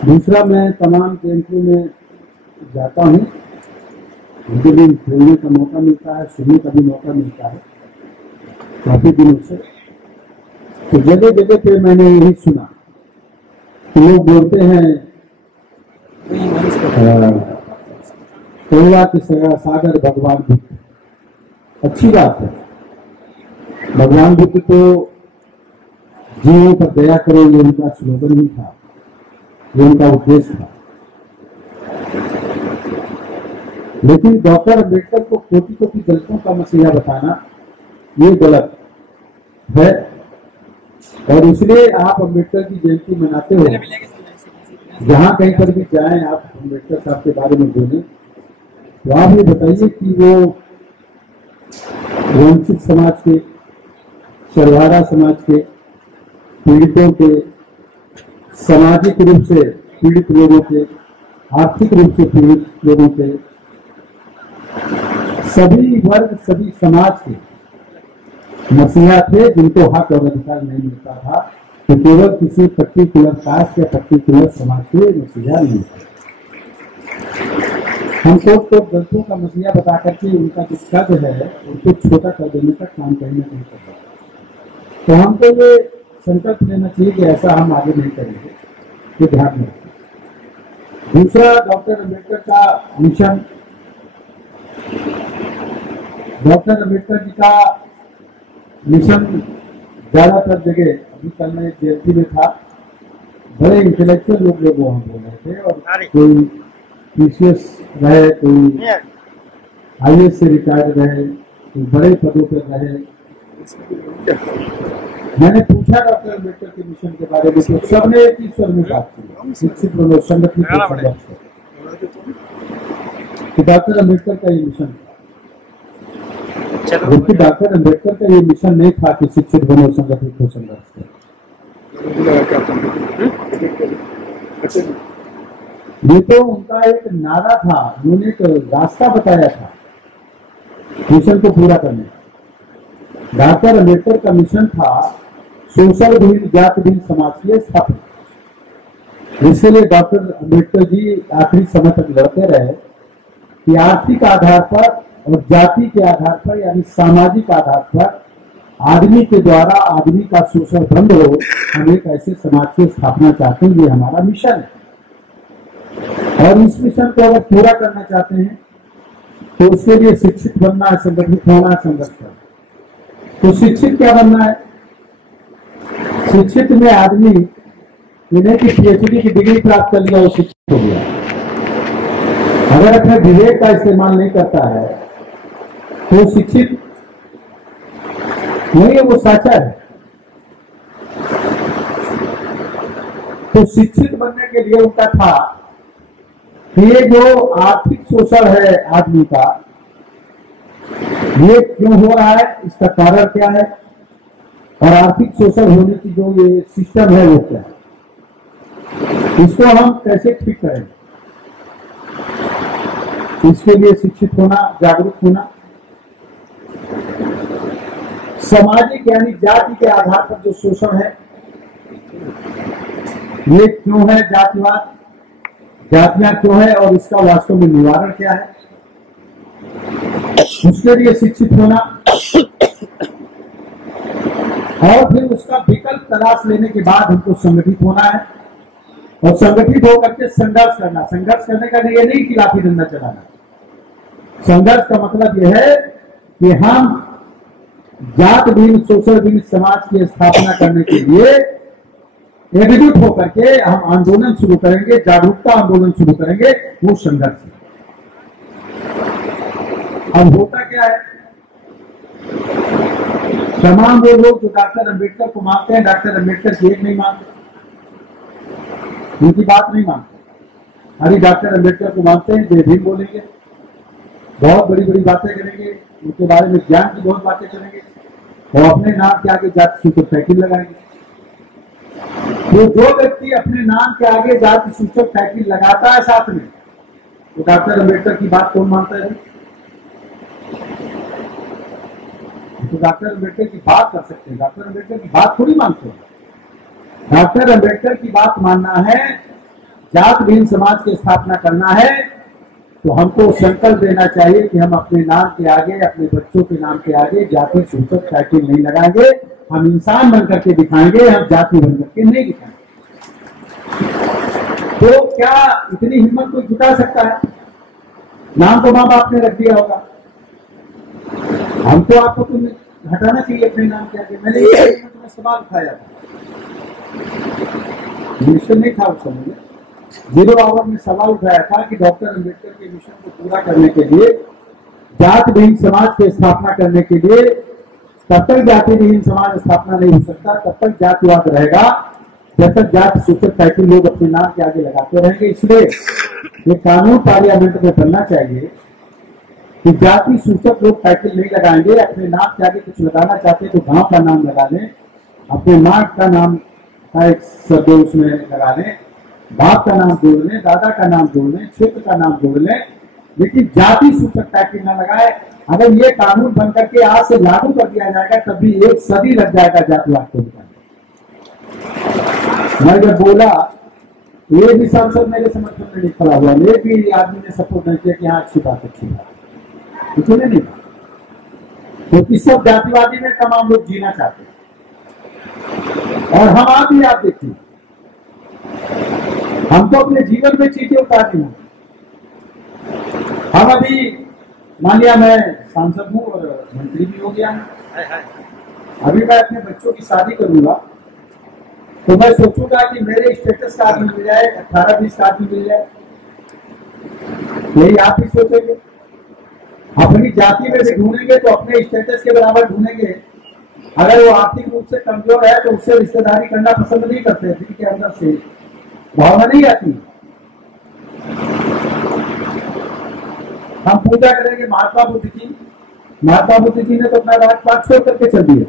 दूसरा, मैं तमाम जयंतियों में जाता हूँ, मुझे भी खेलने का मौका मिलता है, सुनने का भी मौका मिलता है काफी दिनों से, तो जगह जगह पे मैंने यही सुना कि लोग बोलते हैं करुणा के सागर भगवान बुद्ध। अच्छी बात है, भगवान बुद्ध तो जीवों पर दया करो ये उनका स्लोगन ही था, ये उनका उद्देश्य था, लेकिन डॉक्टर अम्बेडकर को कोटि कोटि दलितों का मसीहा बताना ये गलत है और इसलिए आप अम्बेडकर की जयंती मनाते हो, जहां कहीं पर भी जाएं आप अम्बेडकर साहब के बारे में बोलें तो आप ये बताइए कि वो वंचित समाज के, सर्वहारा समाज के, पीड़ितों के, सामाजिक रूप से पीड़ित लोगों के, आर्थिक रूप से पीड़ित लोगों के, सभी वर्ग, सभी समाज के मसीहा थे जिनको हक और अधिकार नहीं मिलता था, तो केवल किसी पर्टिकुलर कास्ट या पर्टिकुलर समाज के मसीहा नहीं थे। हमको तो दलितों का मसीहा बता करके उनका जो कद है उनको छोटा कर देने का काम कहीं ना कहीं कर रहा है, तो हमको ये संकल्प लेना चाहिए कि ऐसा हम आगे नहीं करेंगे, ये ध्यान में रखें। दूसरा, डॉक्टर अम्बेडकर का मिशन, डॉक्टर अम्बेडकर जी का मिशन ज्यादातर जगह, अभी कल मैं जयंती में था, बड़े इंटेलेक्चुअल लोग वहां बोल रहे थे और कोई पीसीएस रहे, कोई आईएएस से रिटायर्ड रहे, कोई बड़े पदों पर रहे। मैंने पूछा डॉक्टर अम्बेडकर के मिशन के बारे में, तो सबने एक ही स्वर में बात की, शिक्षित बनो, संगठित बनो, कि डॉक्टर अम्बेडकर का ये मिशन था, जबकि डॉक्टर अम्बेडकर का ये मिशन नहीं था कि शिक्षित बनो, संगठित हो, संघर्ष करो। ये तो उनका एक नारा था, उन्होंने एक रास्ता बताया था मिशन को पूरा करने का। डॉक्टर अम्बेडकर का मिशन था सोशल भीड़, जात भीड़ समाज की स्थापना। इसके लिए डॉक्टर अम्बेडकर जी आखिरी समय तक लड़ते रहे कि आर्थिक आधार पर और जाति के आधार पर यानी सामाजिक आधार पर आदमी के द्वारा आदमी का शोषण बंद हो। हम एक ऐसे समाज की स्थापना चाहते हैं, ये हमारा मिशन है। और इस मिशन को अगर पूरा करना चाहते हैं तो उसके लिए शिक्षित बनना है, संगठित होना है, संघर्ष करना। तो शिक्षित क्या बनना है? शिक्षित में आदमी इन्हें की पीएचडी की डिग्री प्राप्त कर लिया, वो शिक्षित हो गया। अगर अपने विवेक का इस्तेमाल नहीं करता है तो शिक्षित नहीं है, वो साचा है। तो शिक्षित बनने के लिए उनका था कि ये जो आर्थिक शोषण है आदमी का, ये क्यों हो रहा है, इसका कारण क्या है, और आर्थिक शोषण होने की जो ये सिस्टम है वो क्या है, इसको हम कैसे ठीक करें। इसके लिए शिक्षित होना, जागरूक होना। सामाजिक यानी जाति के आधार पर जो शोषण है ये क्यों है, जातिवाद, जातियां क्यों है और इसका वास्तव में निवारण क्या है, उसके लिए शिक्षित होना। और फिर उसका विकल्प तलाश लेने के बाद हमको संगठित होना है और संगठित होकर के संघर्ष करना। संघर्ष करने का ये नहीं कि लाठी डंडा चलाना। संघर्ष का मतलब यह है कि हम जात विहीन, शोषण विहीन समाज की स्थापना करने के लिए एकजुट होकर के हम आंदोलन शुरू करेंगे, जागरूकता आंदोलन शुरू करेंगे, वो संघर्ष है। अब होता क्या है, तमाम वो लोग जो डॉक्टर अंबेडकर को मानते हैं, डॉक्टर अंबेडकर की एक नहीं मानते, उनकी बात नहीं मानते। अरे डॉक्टर अंबेडकर को मानते हैं, जय भीम बोलेंगे, बहुत बड़ी बड़ी बातें करेंगे, उनके बारे में ज्ञान की बहुत बातें करेंगे और अपने नाम के आगे जाति सूचक साइकिल लगाएंगे। तो जो व्यक्ति अपने नाम के आगे जाति सूचक साइकिल लगाता है साथ में, तो डॉक्टर अंबेडकर की बात कौन मानता है? तो डॉक्टर अंबेडकर की बात कर सकते हैं, डॉक्टर अंबेडकर की बात थोड़ी मानते हैं। डॉक्टर अंबेडकर की बात मानना है, जात विहीन समाज की स्थापना करना है, तो हमको संकल्प देना चाहिए कि हम अपने नाम के आगे, अपने बच्चों के नाम के आगे जाति सूचक साइकिल नहीं लगाएंगे। हम इंसान बन करके दिखाएंगे, हम जाति बन करके नहीं दिखाएंगे। तो क्या इतनी हिम्मत कोई जुटा सकता है? नाम तो माँ बाप ने रख दिया होगा, हमको आपको तो हटाना चाहिए अपने नाम के आगे। मैंने तुम्हें सवाल उठाया था, मिशन नहीं था उस समय, 0 आवर में सवाल उठाया था कि डॉक्टर अंबेडकर के मिशन को पूरा करने के लिए, जात विहीन समाज की स्थापना करने के लिए, तब तक जाति विहीन समाज स्थापना नहीं हो सकता, तब तक जातिवाद रहेगा, जब तक जाति सूचक साइकिल लोग अपने नाम के आगे लगाते रहेंगे। इसलिए ये कानून पार्लियामेंट में बनना चाहिए कि जाति सूचक लोग साइकिल नहीं लगाएंगे, अपने नाम के आगे कुछ लगाना चाहते हैं तो गांव का नाम लगा लें, अपने माँ का नाम का एक शब्द उसमें लगा लें, बाप का नाम जोड़ लें, दादा का नाम जोड़ लें, क्षेत्र का नाम जोड़ लें, लेकिन जाति सूचक साइकिल न लगाए। अगर ये कानून बन करके आज से लागू कर दिया जाएगा तब भी 1 सदी लग जाएगा जातिवाद को निकालने। मैं जब बोला, ये भी सांसद मेरे समर्थन में नहीं खड़ा हुआ, ये भी आदमी ने सपोर्ट नहीं किया कि हाँ अच्छी बात, अच्छी बात, कुछ नहीं। क्योंकि सब जातिवादी में तमाम लोग जीना चाहते हैं और हम आप देखिए, हम तो अपने जीवन में चीजें उतारती हूँ। हम अभी मान लिया मैं सांसद हूँ और मंत्री भी हो गया, अभी मैं अपने बच्चों की शादी करूंगा तो मैं सोचूंगा कि मेरे स्टेटस का आदमी मिल जाए, 18-20 का आदमी मिल जाए। यही आप भी सोचेंगे, अपनी जाति में भी ढूंढेंगे तो अपने स्टेटस के बराबर ढूंढेंगे। अगर वो आर्थिक रूप से कमजोर है तो उससे रिश्तेदारी करना पसंद नहीं करते, दिल के अंदर से भावना नहीं आती। हम पूजा करेंगे महात्मा बुद्ध की, महात्मा बुद्ध जी ने तो अपना राजपाट छोड़ करके चल दिए,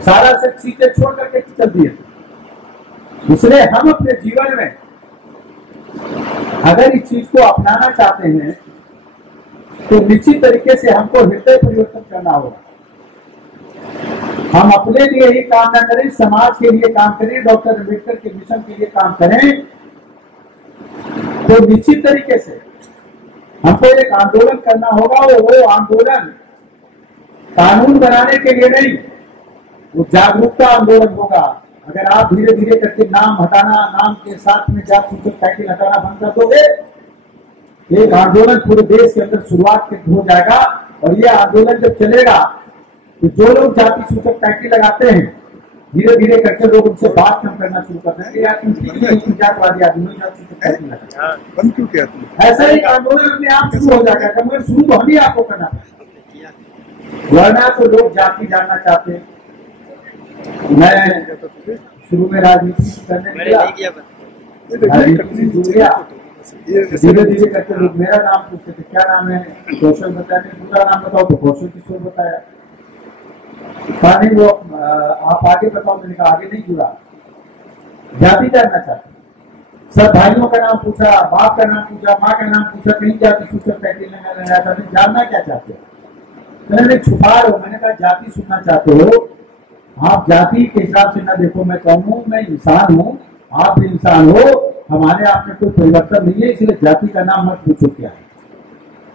सारा से चीजें छोड़ करके चल दिए। इसलिए हम अपने जीवन में अगर इस चीज को अपनाना चाहते हैं तो निश्चित तरीके से हमको हृदय परिवर्तन करना होगा। हम अपने लिए ही काम ना करें, समाज के लिए काम करें, डॉक्टर अंबेडकर के मिशन के लिए काम करें तो निश्चित तरीके से हमको एक आंदोलन करना होगा। वो आंदोलन कानून बनाने के लिए नहीं, वो जागरूकता आंदोलन होगा। अगर आप धीरे धीरे करके नाम हटाना, नाम के साथ में जात सूचक टाइटल हटाना बंद कर दोगे, एक आंदोलन पूरे देश के अंदर शुरुआत हो जाएगा। और ये आंदोलन जब चलेगा तो जो लोग जाति सूचक टाइटल लगाते हैं, धीरे धीरे करके लोग उनसे बात कम करना शुरू कर देंगे, या जातवादी आदमी जाति सूचक टाइटल लगाते हैं, बंद क्यों किया तुमने? ऐसा ही आंदोलन अपने आप शुरू हो जाएगा। मगर शुरू तो हम ही आपको करना है, वरना तो लोग जाति जानना चाहते हैं। मैं शुरू में राजनीति करने गया, धीरे धीरे करके लोग मेरा नाम पूछते थे, क्या नाम है, कौशल बताया, पूरा नाम बताओ तो कौशल किशोर बताया। पानी वो आप आगे बताओ, मैंने कहा आगे नहीं जुड़ा, जाति जानना चाहते। सब भाइयों का नाम पूछा, बाप का नाम पूछा, माँ का नाम पूछा, कहीं जाति सूचक टाइटल लगाया था, जानना क्या चाहते हो। मैंने छुपा रहे हो, मैंने कहा जाति सुनना चाहते हो, आप जाति के हिसाब से ना देखो। मैं कौन हूँ, मैं इंसान हूँ, आप भी इंसान हो, हमारे आप में कोई परिवर्तन नहीं है, इसलिए जाति का नाम मत पूछो क्या है।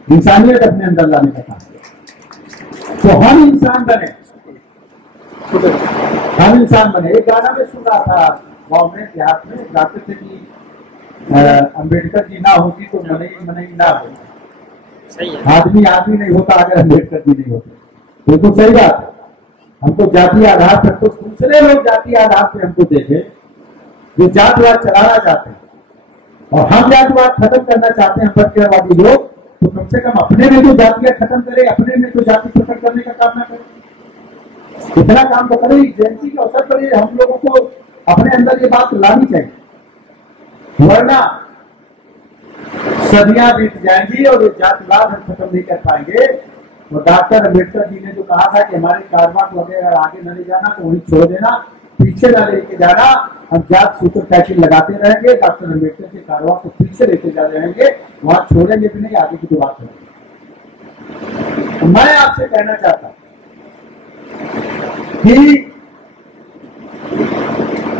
इंसानियत अपने अंदर लाने का काम है, तो हम इंसान बने, हम इंसान बने। एक गाना में सुन रहा था गाँव में, देहात में, गाते थे कि अम्बेडकर जी ना होती तो मनई ना होता, आदमी आदमी नहीं होता अगर अम्बेडकर जी नहीं होते। बिल्कुल सही बात है। हम तो जातीय आधार पर, तो दूसरे लोग जातीय आधार पर हमको देखे जो जातवाद चलाना चाहते हैं, और हम जातिवाद खत्म करना चाहते हैं, अम्बेडकरवादी लोग, तो कम से कम अपने में तो जातियां खत्म करे, अपने में तो जाति प्रकट करने का काम ना करे। इतना काम तो करे, जयंती के अवसर पर हम लोगों को अपने अंदर ये बात लानी चाहिए, वरना सदियां बीत जाएंगी और ये जातिवाद हम खत्म नहीं कर पाएंगे। और डॉक्टर अम्बेडकर जी ने जो कहा था कि हमारे कारवां को अगर आगे न ले जाना तो वहीं छोड़ देना, पीछे न लेके जाना, हम जात सूचक टाइटल लगाते रहेंगे, डॉक्टर अम्बेडकर के कारवां को पीछे लेके जा रहेंगे, वहां छोड़ेंगे भी नहीं, आगे की जो बात है। मैं आपसे कहना चाहता कि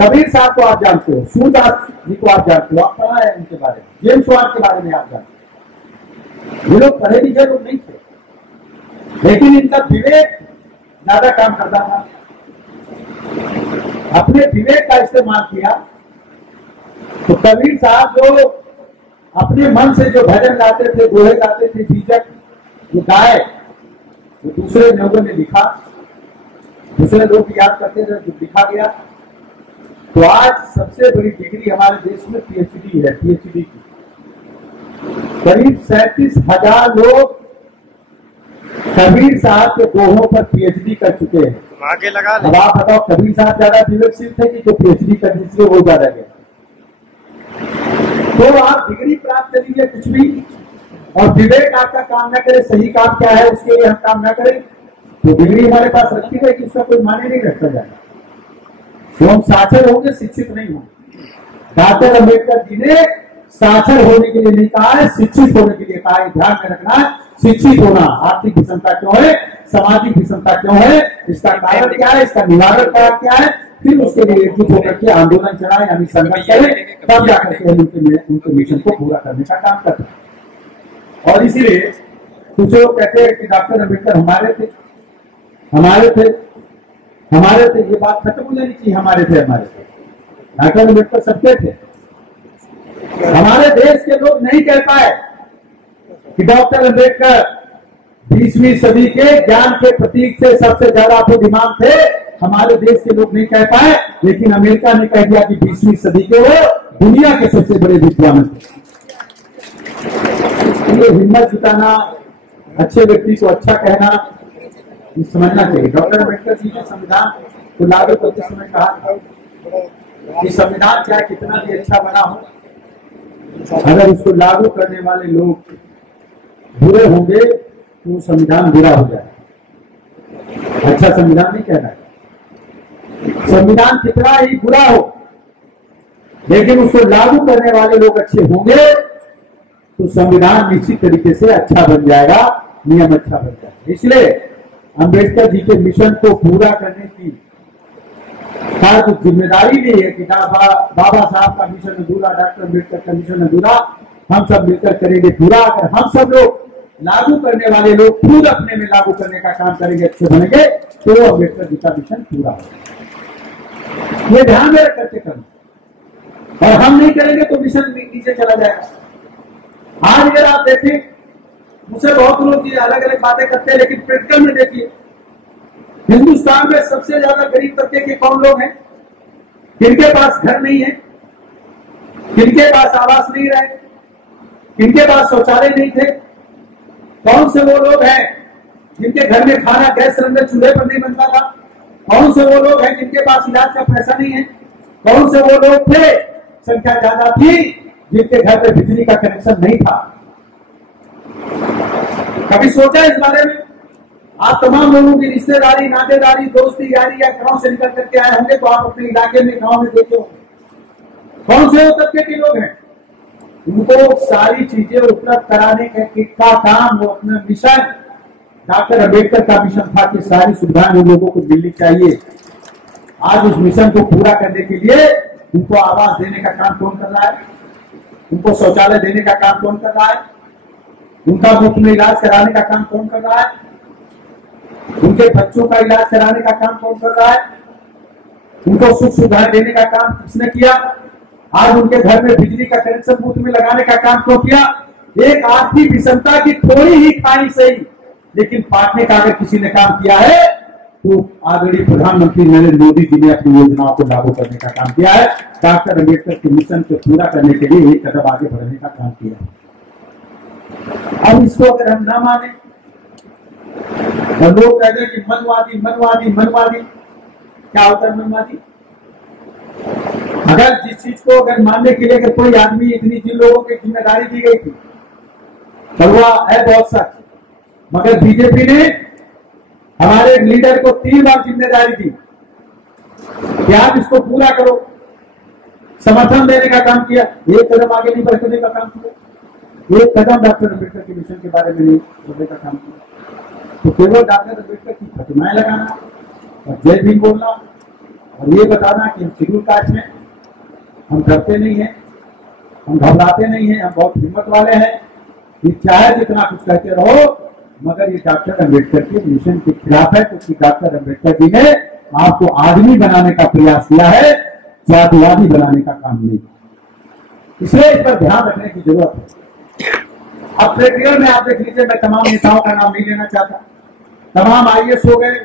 कबीर साहब को आप जानते हो, सूरदास जी को आप जानते हो, आप पढ़ा है उनके बारे में, जेम्स वाट के बारे में आप जानते हो। ये लोग पढ़े लिखे लोग नहीं थे, लेकिन इनका विवेक ज्यादा काम करता था, अपने विवेक का इस्तेमाल किया। तो कबीर साहब जो अपने मन से जो भजन गाते थे, दोहे गाते थे, बीजक जो गाए, वो दूसरे लोगों ने लिखा, दूसरे लोग याद करते थे, जो लिखा गया। तो आज सबसे बड़ी डिग्री हमारे देश में पीएचडी है, पीएचडी की करीब 37,000 लोग कबीर साहब के दोहों पर पीएचडी कर चुके हैं। आगे लगा ले। अब आप बताओ, कबीर साहब ज्यादा विवेकशील थे कि जो पीएचडी करने से वो ज्यादा गया। तो आप डिग्री प्राप्त करेंगे कुछ भी, और विवेक आपका काम ना करे, सही काम क्या है उसके लिए हम काम ना करें, तो डिग्री हमारे पास रखी है कि उसका कोई माने नहीं रखा जाएगा। तो हम साक्षर होंगे, शिक्षित नहीं होंगे। डॉक्टर अम्बेडकर जी ने साक्षर होने के लिए नहीं कहा है, शिक्षित होने के लिए कहा है। ध्यान में रखना है, शिक्षित होना। आर्थिक विषमता क्यों है, सामाजिक विषमता क्यों है, इसका कारण क्या है, इसका निवारण क्या है, फिर उसके लिए एकजुट होकर के आंदोलन चलाए, यानी संघर्ष करें, तब जाकर के उनके मिशन को पूरा करने का काम करते हैं। और इसीलिए कुछ लोग कहते हैं कि डॉक्टर अम्बेडकर हमारे थे, ये बात खत्म हो जानी चाहिए। हमारे थे डॉक्टर अम्बेडकर सबके थे। हमारे देश के लोग नहीं कह पाए कि डॉक्टर अम्बेडकर 20वीं सदी के ज्ञान के प्रतीक से सबसे ज्यादा बुद्धिमान थे। हमारे देश के लोग नहीं कह पाए, लेकिन अमेरिका ने कह दिया कि 20वीं सदी के वो दुनिया के सबसे बड़े विद्वान थे। ये हिम्मत जुटाना, अच्छे व्यक्ति को अच्छा कहना, समझना चाहिए। डॉक्टर अम्बेडकर जी ने संविधान को लागू करते समय कहा था कि संविधान चाहे कितना भी अच्छा बना हो, अगर उसको लागू करने वाले लोग बुरे होंगे तो संविधान बुरा हो जाए। अच्छा संविधान नहीं कहना है। संविधान कितना ही बुरा हो, लेकिन उसको लागू करने वाले लोग अच्छे होंगे तो संविधान निश्चित तरीके से अच्छा बन जाएगा, नियम अच्छा बन जाएगा। इसलिए अम्बेडकर जी के मिशन को पूरा करने की हमारा कुछ जिम्मेदारी नहीं है कि बाबा साहब का मिशन अधूरा, डॉक्टर अम्बेडकर का मिशन अधूरा, हम सब मिलकर करेंगे पूरा। अगर हम सब लोग लागू करने वाले लोग खुद अपने में लागू करने का काम करेंगे, अच्छे बनेंगे, तो अम्बेडकर जी का मिशन पूरा होगा। ये ध्यान में रख करके करना, और हम नहीं करेंगे तो मिशन नीचे चला जाएगा। आज अगर आप देखें, मुझसे बहुत लोग अलग अलग बातें करते हैं, लेकिन प्रैक्टिकल में देखिए, हिंदुस्तान में सबसे ज्यादा गरीब तबके के कौन लोग हैं? किनके पास घर नहीं है, किनके पास आवास नहीं रहे, किनके पास शौचालय नहीं थे? कौन से वो लोग हैं जिनके घर में खाना गैस सिलेंडर चूल्हे पर नहीं बनता था? कौन से वो लोग हैं जिनके पास इलाज का पैसा नहीं है? कौन से वो लोग थे, संख्या ज्यादा थी, जिनके घर में बिजली का कनेक्शन नहीं था? कभी सोचा इस बारे में? आप तमाम लोगों की रिश्तेदारी, नातेदारी, दोस्ती यारी या गांव से निकल करके आए होंगे, तो आप अपने इलाके में, गांव में देखे होंगे, कौन से तबके के लोग हैं? उनको सारी चीजें उपलब्ध कराने का काम, वो अपना मिशन, डॉक्टर अम्बेडकर का मिशन था कि सारी सुविधाएं उन लोगों को मिलनी चाहिए। आज उस मिशन को पूरा करने के लिए उनको आवास देने का काम कौन कर रहा है? उनको शौचालय देने का काम कौन कर रहा है? उनका मुफ्त में इलाज कराने का काम कौन कर रहा है? उनके बच्चों का इलाज कराने का काम कौन कर रहा है? उनको सुख सुविधाएं देने का काम किसने किया? आज उनके घर में बिजली का कनेक्शन मुफ्त में लगाने का काम क्यों किया? एक आर्थिक विषमता की थोड़ी ही खाई सही, लेकिन पाटने का अगर किसी ने काम किया है तो आदरणीय प्रधानमंत्री नरेंद्र मोदी जी ने अपनी योजनाओं को लागू करने का काम किया है। डॉक्टर अम्बेडकर के मिशन को पूरा करने के लिए एक कदम आगे बढ़ने का काम किया है। अब इसको अगर हम ना माने और लोग कहते हैं कि मनवादी मनवादी मनवादी, क्या होता है मनवादी? अगर जिस चीज को अगर मानने के लिए अगर कोई आदमी, इतनी जिन लोगों की जिम्मेदारी दी गई थी, तो वह है बहुत सच, मगर बीजेपी ने हमारे लीडर को 3 बार जिम्मेदारी दी कि आप इसको पूरा करो, समर्थन देने का काम किया, एक कदम आगे नहीं बढ़ने का काम किया, एक कदम डॉक्टर अम्बेडकर के मिशन के बारे में नहीं बढ़ने का काम किया। तो केवल डॉक्टर अम्बेडकर की प्रतिमाएं लगाना और जय भीम बोलना और ये बताना कि हम शेड्यूल कास्ट में हम डरते नहीं हैं, हम घबराते नहीं हैं, हम बहुत हिम्मत वाले हैं, ये चाहे जितना कुछ कहते रहो, मगर ये डॉक्टर अम्बेडकर के मिशन के खिलाफ है, क्योंकि डॉक्टर अम्बेडकर जी ने आपको आदमी बनाने का प्रयास किया है, जातिवादी बनाने का काम नहीं। इसलिए इस पर ध्यान रखने की जरूरत है। अब प्रैक्टिकल में आप देख लीजिए, मैं तमाम नेताओं का नाम नहीं लेना चाहता, तमाम आईएएस हो गए,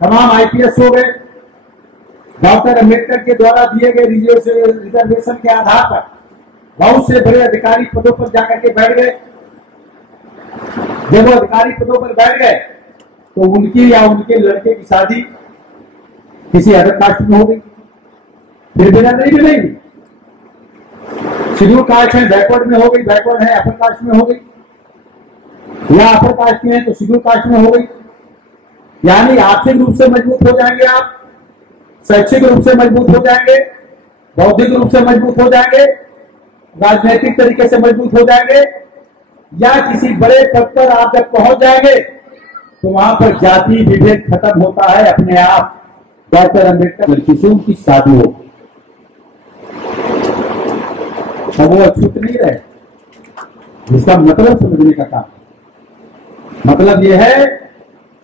तमाम आईपीएस हो गए, डॉक्टर अम्बेडकर के द्वारा दिए गए रिजर्वेशन के आधार पर बहुत से बड़े अधिकारी पदों पर जाकर के बैठ गए। जब वो अधिकारी पदों पर बैठ गए तो उनकी या उनके लड़के की शादी किसी अदर कास्ट में हो गई, फिर बिना नहीं मिलेगी। शेड्यूल कास्ट है बैकवर्ड में हो गई, बैकवर्ड है अपर कास्ट में हो गई, या अपर कास्ट में है तो शेड्यूल कास्ट में हो गई। यानी आर्थिक रूप से मजबूत हो जाएंगे आप, शैक्षिक रूप से मजबूत हो जाएंगे, बौद्धिक रूप से मजबूत हो जाएंगे, राजनीतिक तरीके से मजबूत हो जाएंगे, या किसी बड़े पद पर आप जब पहुंच जाएंगे तो वहां पर जाति विभेद खत्म होता है अपने आप। डॉक्टर अम्बेडकर लड़की से उनकी शादी हो, तब वो अछूत नहीं रहे। इसका मतलब समझने का काम, मतलब ये है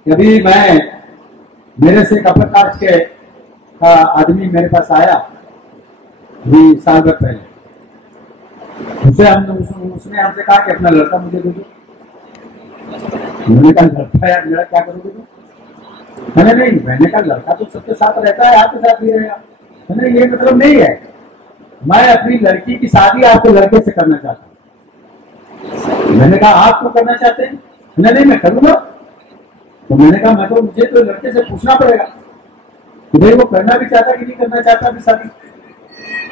कि अभी मेरे से एक अपर कास्ट के आदमी मेरे पास आया भी साल भर पहले, उसने हमसे कहा कि अपना लड़का मुझे दे दो। मैंने कहा लड़का यार मेरा क्या करोगे तुम? मैंने नहीं, मैंने कहा लड़का तो सबके साथ रहता है, आपके साथ भी रहेगा। मैंने ये मतलब नहीं है, मैं अपनी लड़की की शादी आपको लड़के से करना चाहता हूँ। मैंने कहा आप क्यों करना चाहते हैं? नहीं मैं करूंगा। तो मैंने कहा मैं तो मुझे तो लड़के से पूछना पड़ेगा कि भाई वो करना भी चाहता कि नहीं करना चाहता अभी शादी।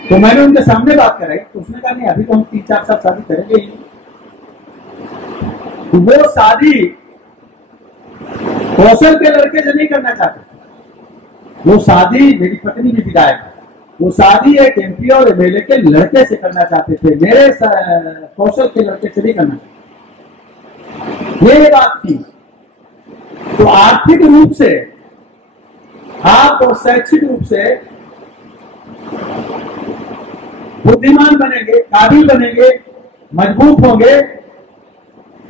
तो मैंने उनके सामने बात कराई तो उसने कहा नहीं अभी तो हम 3-4 साल शादी करेंगे ही। तो वो शादी कौशल के लड़के से नहीं करना चाहते, वो शादी मेरी पत्नी भी विधायक है, वो शादी एक एमपी और एमएलए के लड़के से करना चाहते थे, मेरे कौशल के लड़के से नहीं करना चाहते। ये बात थी। तो आर्थिक रूप से आप शैक्षिक रूप से बुद्धिमान बनेंगे, काबिल बनेंगे, मजबूत होंगे,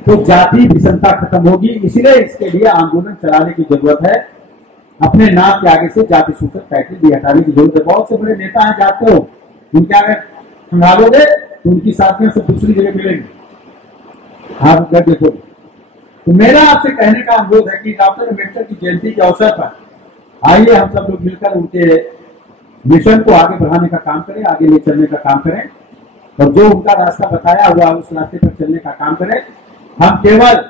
तो जाति विषमता खत्म होगी। इसलिए इसके लिए आंदोलन चलाने की जरूरत है। अपने नाम के आगे से जाति सूचक टाइटल भी हटाने की जरूरत है। बहुत से बड़े नेता हैं, जानते हो, उनके आगे संभालोगे तो उनकी साथियों से दूसरी जगह मिलेंगे, आप अगर देखोगे। तो मेरा आपसे कहने का अनुरोध है कि डॉक्टर अम्बेडकर की जयंती के अवसर पर आइए हम सब लोग मिलकर उनके मिशन को आगे बढ़ाने का काम करें, आगे ले चलने का काम करें, और जो उनका रास्ता बताया हुआ उस रास्ते पर चलने का काम करें। हम केवल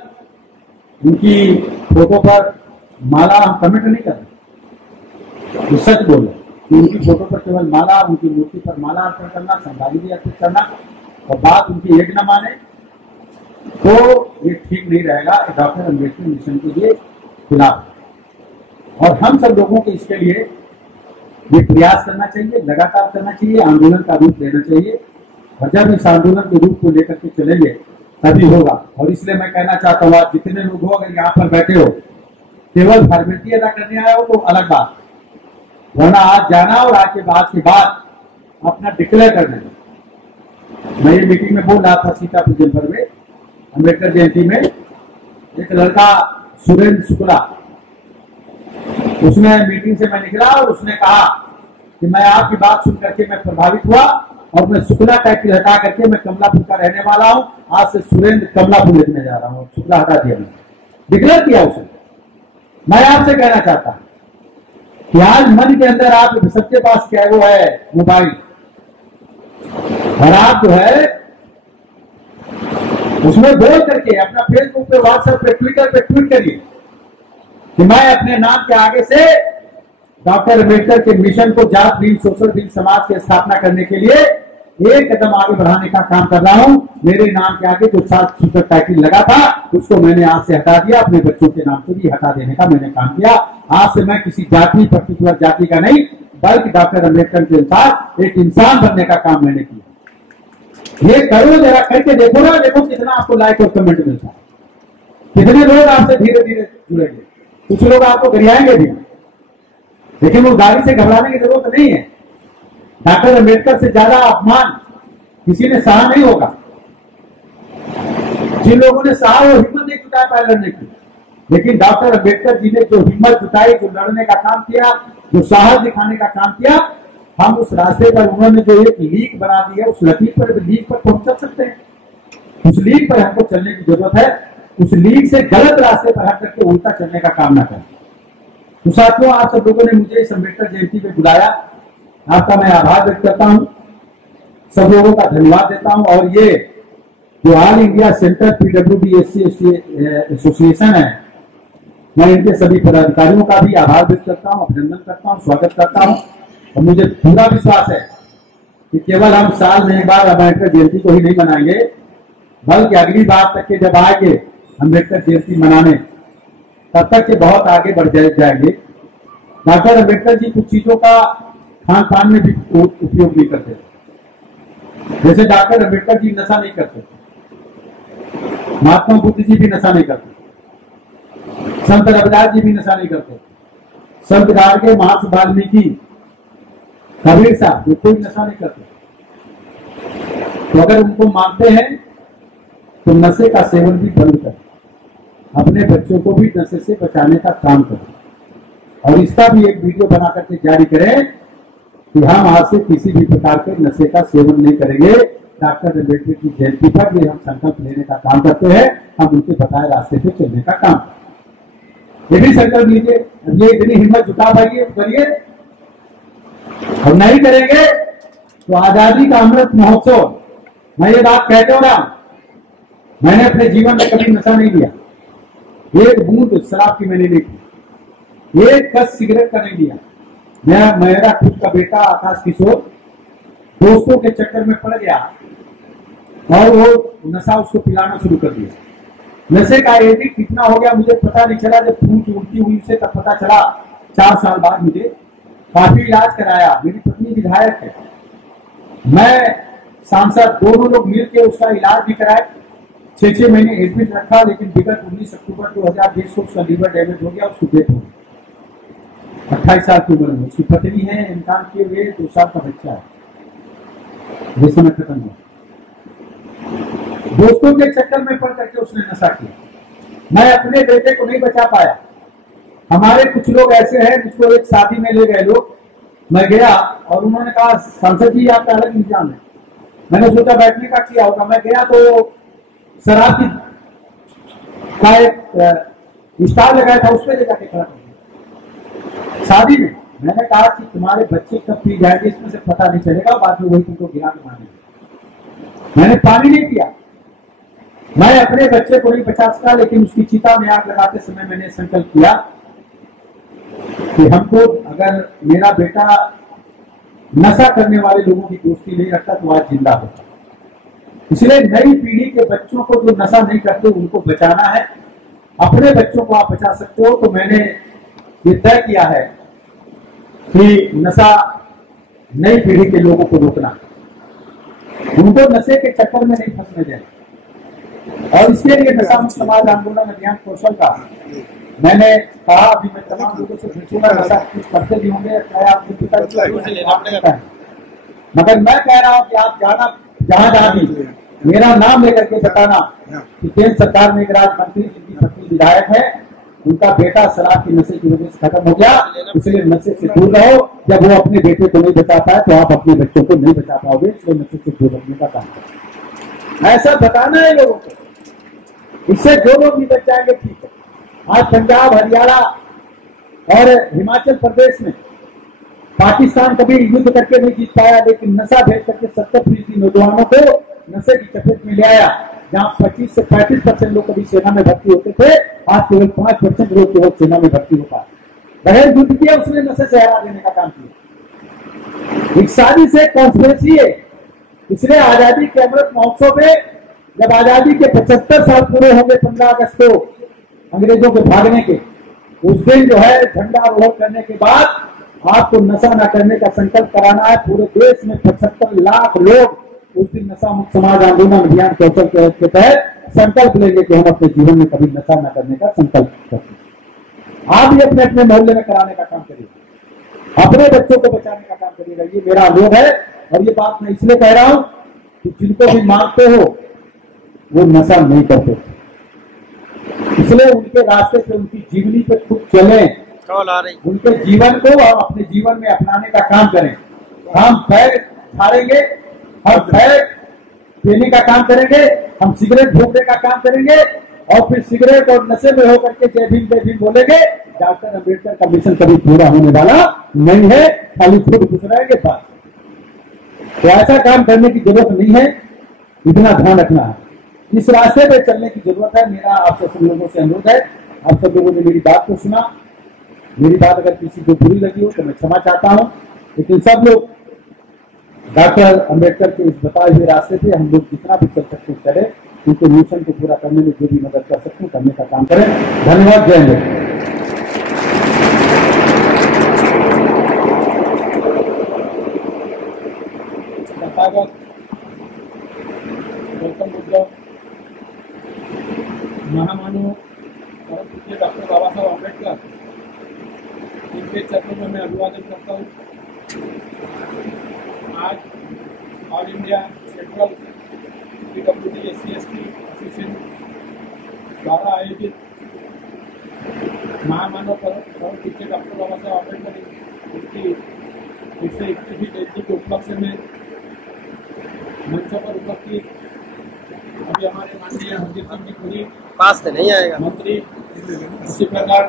उनकी फोटो पर माला हम कमेंट नहीं करते, तो सच बोल कि उनकी फोटो पर केवल माला, उनकी मूर्ति पर माला अर्पण करना, श्रद्धांजलि अर्पित करना और बात उनकी एक न माने तो ये ठीक नहीं रहेगा। डॉक्टर अम्बेडकर मिशन के लिए खिलाफ, और हम सब लोगों को इसके लिए ये प्रयास करना चाहिए, लगातार करना चाहिए, आंदोलन का रूप लेना चाहिए। और जब इस आंदोलन के रूप को लेकर के चलेंगे तभी होगा। और इसलिए मैं कहना चाहता हूँ, आज जितने लोग हो, अगर यहाँ पर बैठे हो, केवल फॉर्मेलिटी अदा करने आए हो तो अलग बात, वरना आज जाना और आज के बाद अपना डिक्लेयर करना। मैं ये मीटिंग में बोल रहा था सीतापुर जनपद में अम्बेडकर जयंती में, एक लड़का सुरेंद्र शुक्ला, उसने मीटिंग से मैं निकला और उसने कहा कि मैं आपकी बात सुन करके मैं प्रभावित हुआ और मैं शुक्ला टाइटल हटा करके मैं कमलापुर का रहने वाला हूं, आज से सुरेंद्र कमलापुर लिखने जा रहा हूं। शुक्ला हटा दिया, मैंने डिक्लेयर किया उसने। मैं आपसे कहना चाहता हूं कि आज मन के अंदर आप सबके पास क्या वो है मोबाइल, और आप जो है उसमें बोल करके अपना फेसबुक पे, व्हाट्सएप पे, ट्विटर पे ट्वीट करिए कि मैं अपने नाम के आगे से डॉक्टर अम्बेडकर के मिशन को जात भीम सोशल भीम समाज की स्थापना करने के लिए एक कदम आगे बढ़ाने का काम कर रहा हूं। मेरे नाम के आगे जो सात सूचक टाइटल लगा था उसको मैंने आज से हटा दिया, अपने बच्चों के नाम से भी हटा देने का मैंने काम किया। आज से मैं किसी जाति, पर्टिकुलर जाति का नहीं, बल्कि डॉक्टर अम्बेडकर के अनुसार एक इंसान बनने का काम मैंने किया। ये करो, जरा करके देखो ना, देखो कितना आपको लाइक और कमेंट मिलता है, कितने लोग आपसे धीरे धीरे जुड़ेंगे। कुछ लोग आपको गरियाएंगे भी, लेकिन वो गाड़ी से घबराने की जरूरत नहीं है। डॉक्टर अम्बेडकर से ज्यादा अपमान किसी ने सहा नहीं होगा। जिन लोगों ने सहा वो हिम्मत नहीं जुटा पाए लड़ने की, लेकिन डॉक्टर अम्बेडकर जी ने जो हिम्मत जुटाई, जो लड़ने का काम किया, जो साहस दिखाने का काम किया, हम उस रास्ते पर उन्होंने जो एक लीक बना दी है, उस लकीर पर, लीक पर पहुंच चल सकते हैं। उस लीक पर हमको चलने की जरूरत है। उस लीक से गलत रास्ते पर हट करके उल्टा चलने का काम ना करें। तो साथियों, आप सब लोगों ने मुझे इस अम्बेडकर जयंती पे बुलाया, आपका मैं आभार व्यक्त करता हूं, सब लोगों का धन्यवाद देता हूं। और ये जो all India centre PWD SC/ST association है, मैं इनके सभी पदाधिकारियों का भी आभार व्यक्त करता हूं, अभिनंदन करता हूं, स्वागत करता हूं। और मुझे पूरा विश्वास है कि केवल हम साल में एक बार अम्बेडकर जयंती को ही नहीं मनाएंगे, बल्कि अगली बार तक के जब आएंगे अम्बेडकर जयंती मनाने, तब तक के बहुत आगे बढ़ जाएंगे। डॉक्टर अम्बेडकर जी कुछ चीजों का खान पान में भी उपयोग नहीं करते, जैसे डॉक्टर अम्बेडकर जी नशा नहीं करते, महात्मा बुद्ध जी भी नशा नहीं करते, संत रविदास जी भी नशा नहीं करते, संत गाडगे, महर्षि वाल्मीकि, कबीर साहब ये कोई नशा नहीं करते। तो अगर उनको मानते हैं तो नशे का सेवन भी बंद करें, अपने बच्चों को भी नशे से बचाने का काम करें, और इसका भी एक वीडियो बना करके जारी करें कि हम आज से किसी भी प्रकार के नशे का सेवन नहीं करेंगे। डॉक्टर अम्बेडकर की जयंती पर ये हम संकल्प लेने का काम करते हैं, हम उनके बताए रास्ते पे चलने का काम, ये भी संकल्प लीजिए। ये इतनी हिम्मत जुटा पाइए करिए, और नहीं करेंगे तो आजादी का अमृत महोत्सव, मैं ये बात कहते हो ना, मैंने अपने जीवन में कभी नशा नहीं लिया, एक बूंद शराब की मैंने नहीं पी, एक कस सिगरेट का नहीं लिया। मेरा खुद का बेटा आकाश किशोर दोस्तों के चक्कर में पड़ गया और वो नशा उसको पिलाना शुरू कर दिया। नशे का एडिक्ट कितना हो गया मुझे पता नहीं चला, जब खून की उल्टी हुई उसे तब पता चला। 4 साल बाद मुझे काफी इलाज कराया, मेरी पत्नी विधायक है, मैं सांसद, दोनों लोग मिलकर उसका इलाज भी कराए। 6 महीने एडमिट रखा, लेकिन विगत 19 अक्टूबर 2020 को उसका लीवर डैमेज हो गया, उसको डेथ हो गई। 28 साल की उम्र में। उसकी पत्नी है, इम्तिहान किए हुए 2 साल का बच्चा है, जिस समय खत्म हुआ। दोस्तों के चक्कर में पड़ करके उसने नशा किया। मैं अपने बेटे को नहीं बचा पाया। हमारे कुछ लोग ऐसे हैं जिसको एक शादी में ले गए लोग, मैं गया और उन्होंने कहा सांसद जी आपका अलग इंतजाम है। मैंने सोचा बैठने का किया होगा। मैं गया तो शराब का एक स्टाल लगाया था, उस पर ले जाके खड़ा कर दिया शादी में। मैंने कहा कि तुम्हारे बच्चे कब पी जाएंगे इसमें से पता नहीं चलेगा, बाद में वही तुमको गिरा के मारेंगे। मैंने पानी नहीं पिया। मैं अपने बच्चे को नहीं बचा सका, लेकिन उसकी चिता में आग लगाते समय मैंने संकल्प किया कि हमको, अगर मेरा बेटा नशा करने वाले लोगों की दोस्ती नहीं रखता तो आज जिंदा होता। इसलिए नई पीढ़ी के बच्चों को जो नशा नहीं करते उनको बचाना है। अपने बच्चों को आप बचा सकते हो। तो मैंने ये तय किया है कि नशा नई पीढ़ी के लोगों को रोकना, उनको नशे के चक्कर में नहीं फंसने देना। और इसके लिए नशा मुक्त समाज आंदोलन अभियान कौशल का मैंने कहा, अभी मैं तमाम लोगों से पूछूंगा, नशा कुछ करते भी होंगे, आपके पिता, मगर मैं कह रहा हूँ कि आप जाना जहां जहां भी मेरा नाम लेकर के बताना कि केंद्र सरकार में एक राज्य मंत्री जिनकी पत्नी विधायक है, उनका बेटा शराब की नशे की वजह से खत्म हो गया, इसलिए नशे से दूर रहो। जब वो अपने बेटे को नहीं बचा पाए तो आप अपने बच्चों को नहीं बचा पाओगे, इसलिए नशे से दूर रखने का काम करें। ऐसा बताना है लोगों को, इससे जो लोग भी बच जाएंगे ठीक है। आज पंजाब, हरियाणा और हिमाचल प्रदेश में पाकिस्तान कभी युद्ध करके नहीं जीत पाया, लेकिन नशा भेज करके 70% नौजवानों को नशे की चपेट में ले आया। जहाँ 25 से 35% लोग कभी सेना में भर्ती होते थे, आज केवल 5% लोग केवल सेना में भर्ती हो पाए। बहर युद्ध किया, उसने नशे से हरा देने का काम किया। एक शादी से कॉन्स्पिरेसी है। इसलिए आजादी के अमृत महोत्सव में जब आजादी के 75 साल पूरे होंगे 15 अगस्त को अंग्रेजों के भागने के, उस दिन जो है झंडा आरोहण करने के बाद आपको नशा न करने का संकल्प कराना है। पूरे देश में 75 लाख लोग उस दिन नशा मुक्त समाज आंदोलन अभियान कौशल के तहत संकल्प लेंगे कि हम अपने जीवन में कभी नशा न करने का संकल्प करते हैं। आप भी अपने अपने मोहल्ले में कराने का काम करिए, अपने बच्चों को बचाने का काम करिएगा, ये मेरा अनुरोध है। और ये बात मैं इसलिए कह रहा हूं कि जिनको भी मांगते हो वो नशा नहीं करते, इसलिए उनके रास्ते पे, उनकी जीवनी पे खुद चलें, उनके जीवन को हम अपने जीवन में अपनाने का काम करें। हम बैग फाड़ेंगे, हम बैग पीने का काम करेंगे, हम सिगरेट फूकने का काम करेंगे और फिर सिगरेट और नशे में होकर के जय भीम बोलेंगे। डॉक्टर अम्बेडकर का मिशन कभी पूरा होने वाला नहीं है, खाली खुद खुश रहेंगे बस। तो ऐसा काम करने की जरूरत नहीं है, इतना ध्यान रखना है। इस रास्ते पे चलने की जरूरत है। मेरा आप सब लोगों से अनुरोध है, आप सब लोगों ने मेरी बात को सुना, मेरी बात अगर किसी को बुरी लगी हो तो मैं क्षमा चाहता हूं, लेकिन सब लोग डॉक्टर अम्बेडकर के इस बताए हुए रास्ते पे हम लोग जितना भी चल सकते चले, उनके मिशन को पूरा करने में जो भी मदद कर सकते करने का काम करें। धन्यवाद। जय हिंद। गौतम बुद्ध महामानव परम पूज्य डॉक्टर बाबा साहब अम्बेडकर, इनके चरणों में मैं अभिवादन करता हूँ। आज all India central PWD SC ST association द्वारा आयोजित महामानव परम पूज्य डॉक्टर बाबा साहब अम्बेडकर उनकी 121वीं जयंती के उपलक्ष्य में मंच पर उपस्थित अभी हमारे माननीय हरदीप सिंह जी पुरी पास से नहीं आएगा मंत्री, इसी प्रकार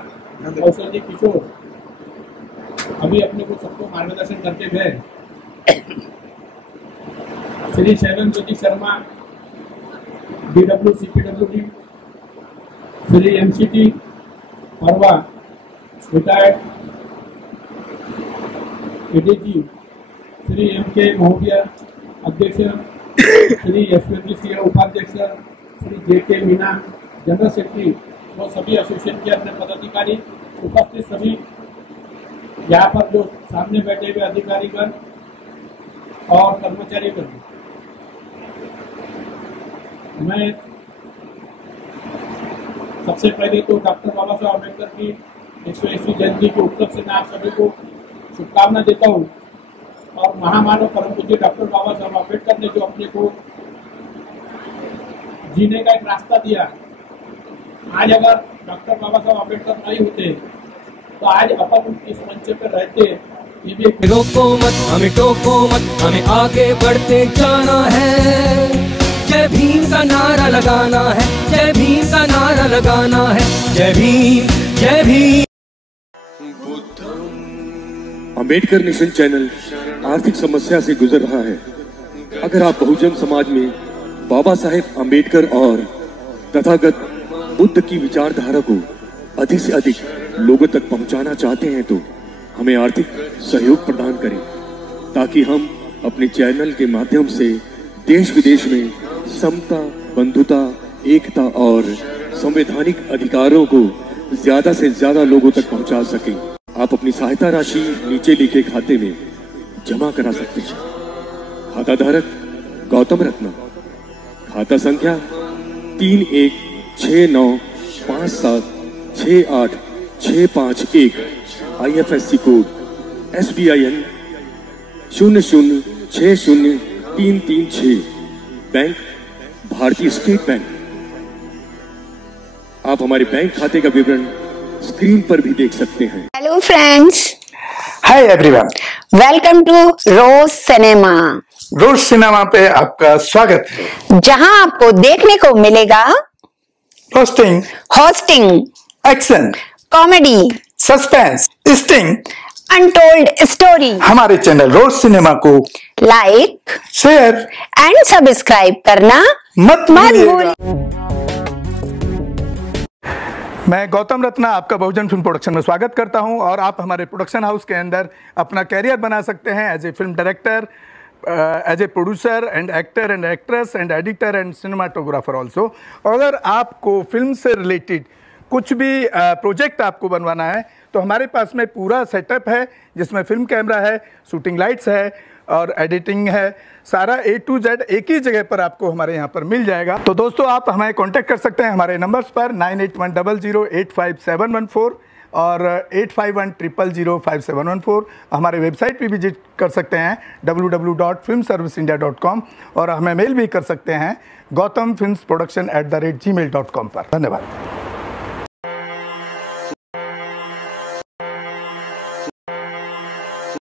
कौशल जी किशोर अभी अपने को सबको मार्गदर्शन करते गए। Shri Shailan Jyoti Sharma DW CPWD, Shri MCT Parwa retired ADG, Shri MK महोदय अध्यक्ष, श्री यशवंत सिंह उपाध्यक्ष, Shri JK Meena general secretary, वो सभी एसोसिएशन के अपने पदाधिकारी, उपस्थित सभी यहाँ पर जो सामने बैठे हुए अधिकारीगण और कर्मचारीगण, मैं सबसे पहले तो डॉक्टर बाबा साहब अम्बेडकर की 180 जयंती के उपलक्ष्य में आप सभी को शुभकामना देता हूँ। और महामानव परम पूज्य डॉक्टर बाबा साहब अम्बेडकर ने जो अपने को जीने का एक रास्ता दिया, आज अगर डॉक्टर बाबा साहब अम्बेडकर नहीं होते तो आज अपन इस मंच पर रहते। ये भी रोको मत, हमें टोको मत, हमें आगे बढ़ते जाना है। जय भीम का नारा लगाना है, जय भीम का नारा लगाना है। जय भीम, जय भीम। अंबेडकर नेशन चैनल आर्थिक समस्या से गुजर रहा है। अगर आप बहुजन समाज में बाबा साहेब अंबेडकर और तथागत बुद्ध की विचारधारा को अधिक से अधिक लोगों तक पहुंचाना चाहते हैं तो हमें आर्थिक सहयोग प्रदान करें, ताकि हम अपने चैनल के माध्यम से देश विदेश में समता, बंधुता, एकता और संवैधानिक अधिकारों को ज्यादा से ज्यादा लोगों तक पहुंचा सकें। आप अपनी सहायता राशि नीचे लिखे खाते में जमा करा सकते हैं। खाता धारक गौतम रत्ना, खाता संख्या 3169576865 IFSC कोड SBIN 0060336, बैंक भारतीय स्टेट बैंक। आप हमारे बैंक खाते का विवरण स्क्रीन पर भी देख सकते हैं। Hello friends, hi everyone, welcome to Rose cinema. Rose cinema पे आपका स्वागत है, जहां आपको देखने को मिलेगा roasting, hosting, action, comedy, suspense, sting, untold story. हमारे चैनल रोज सिनेमा को लाइक, शेयर एंड सब्सक्राइब करना मत भूलिएगा। भूलिएगा। मैं गौतम रत्ना आपका बहुजन फिल्म प्रोडक्शन में स्वागत करता हूं और आप हमारे प्रोडक्शन हाउस के अंदर अपना कैरियर बना सकते हैं as a film director, as a producer and actor and actress and editor and cinematographer also. अगर आपको फिल्म से रिलेटेड कुछ भी प्रोजेक्ट आपको बनवाना है तो हमारे पास में पूरा सेटअप है, जिसमें फिल्म कैमरा है, शूटिंग लाइट्स है और एडिटिंग है। सारा A to Z एक ही जगह पर आपको हमारे यहाँ पर मिल जाएगा। तो दोस्तों, आप हमें कांटेक्ट कर सकते हैं हमारे नंबर्स पर 9810085714 और 8510005714। हमारे वेबसाइट पे विजिट कर सकते हैं www.filmserviceindia.com और हमें मेल भी कर सकते हैं gautamfilmsproduction@gmail.com पर। धन्यवाद।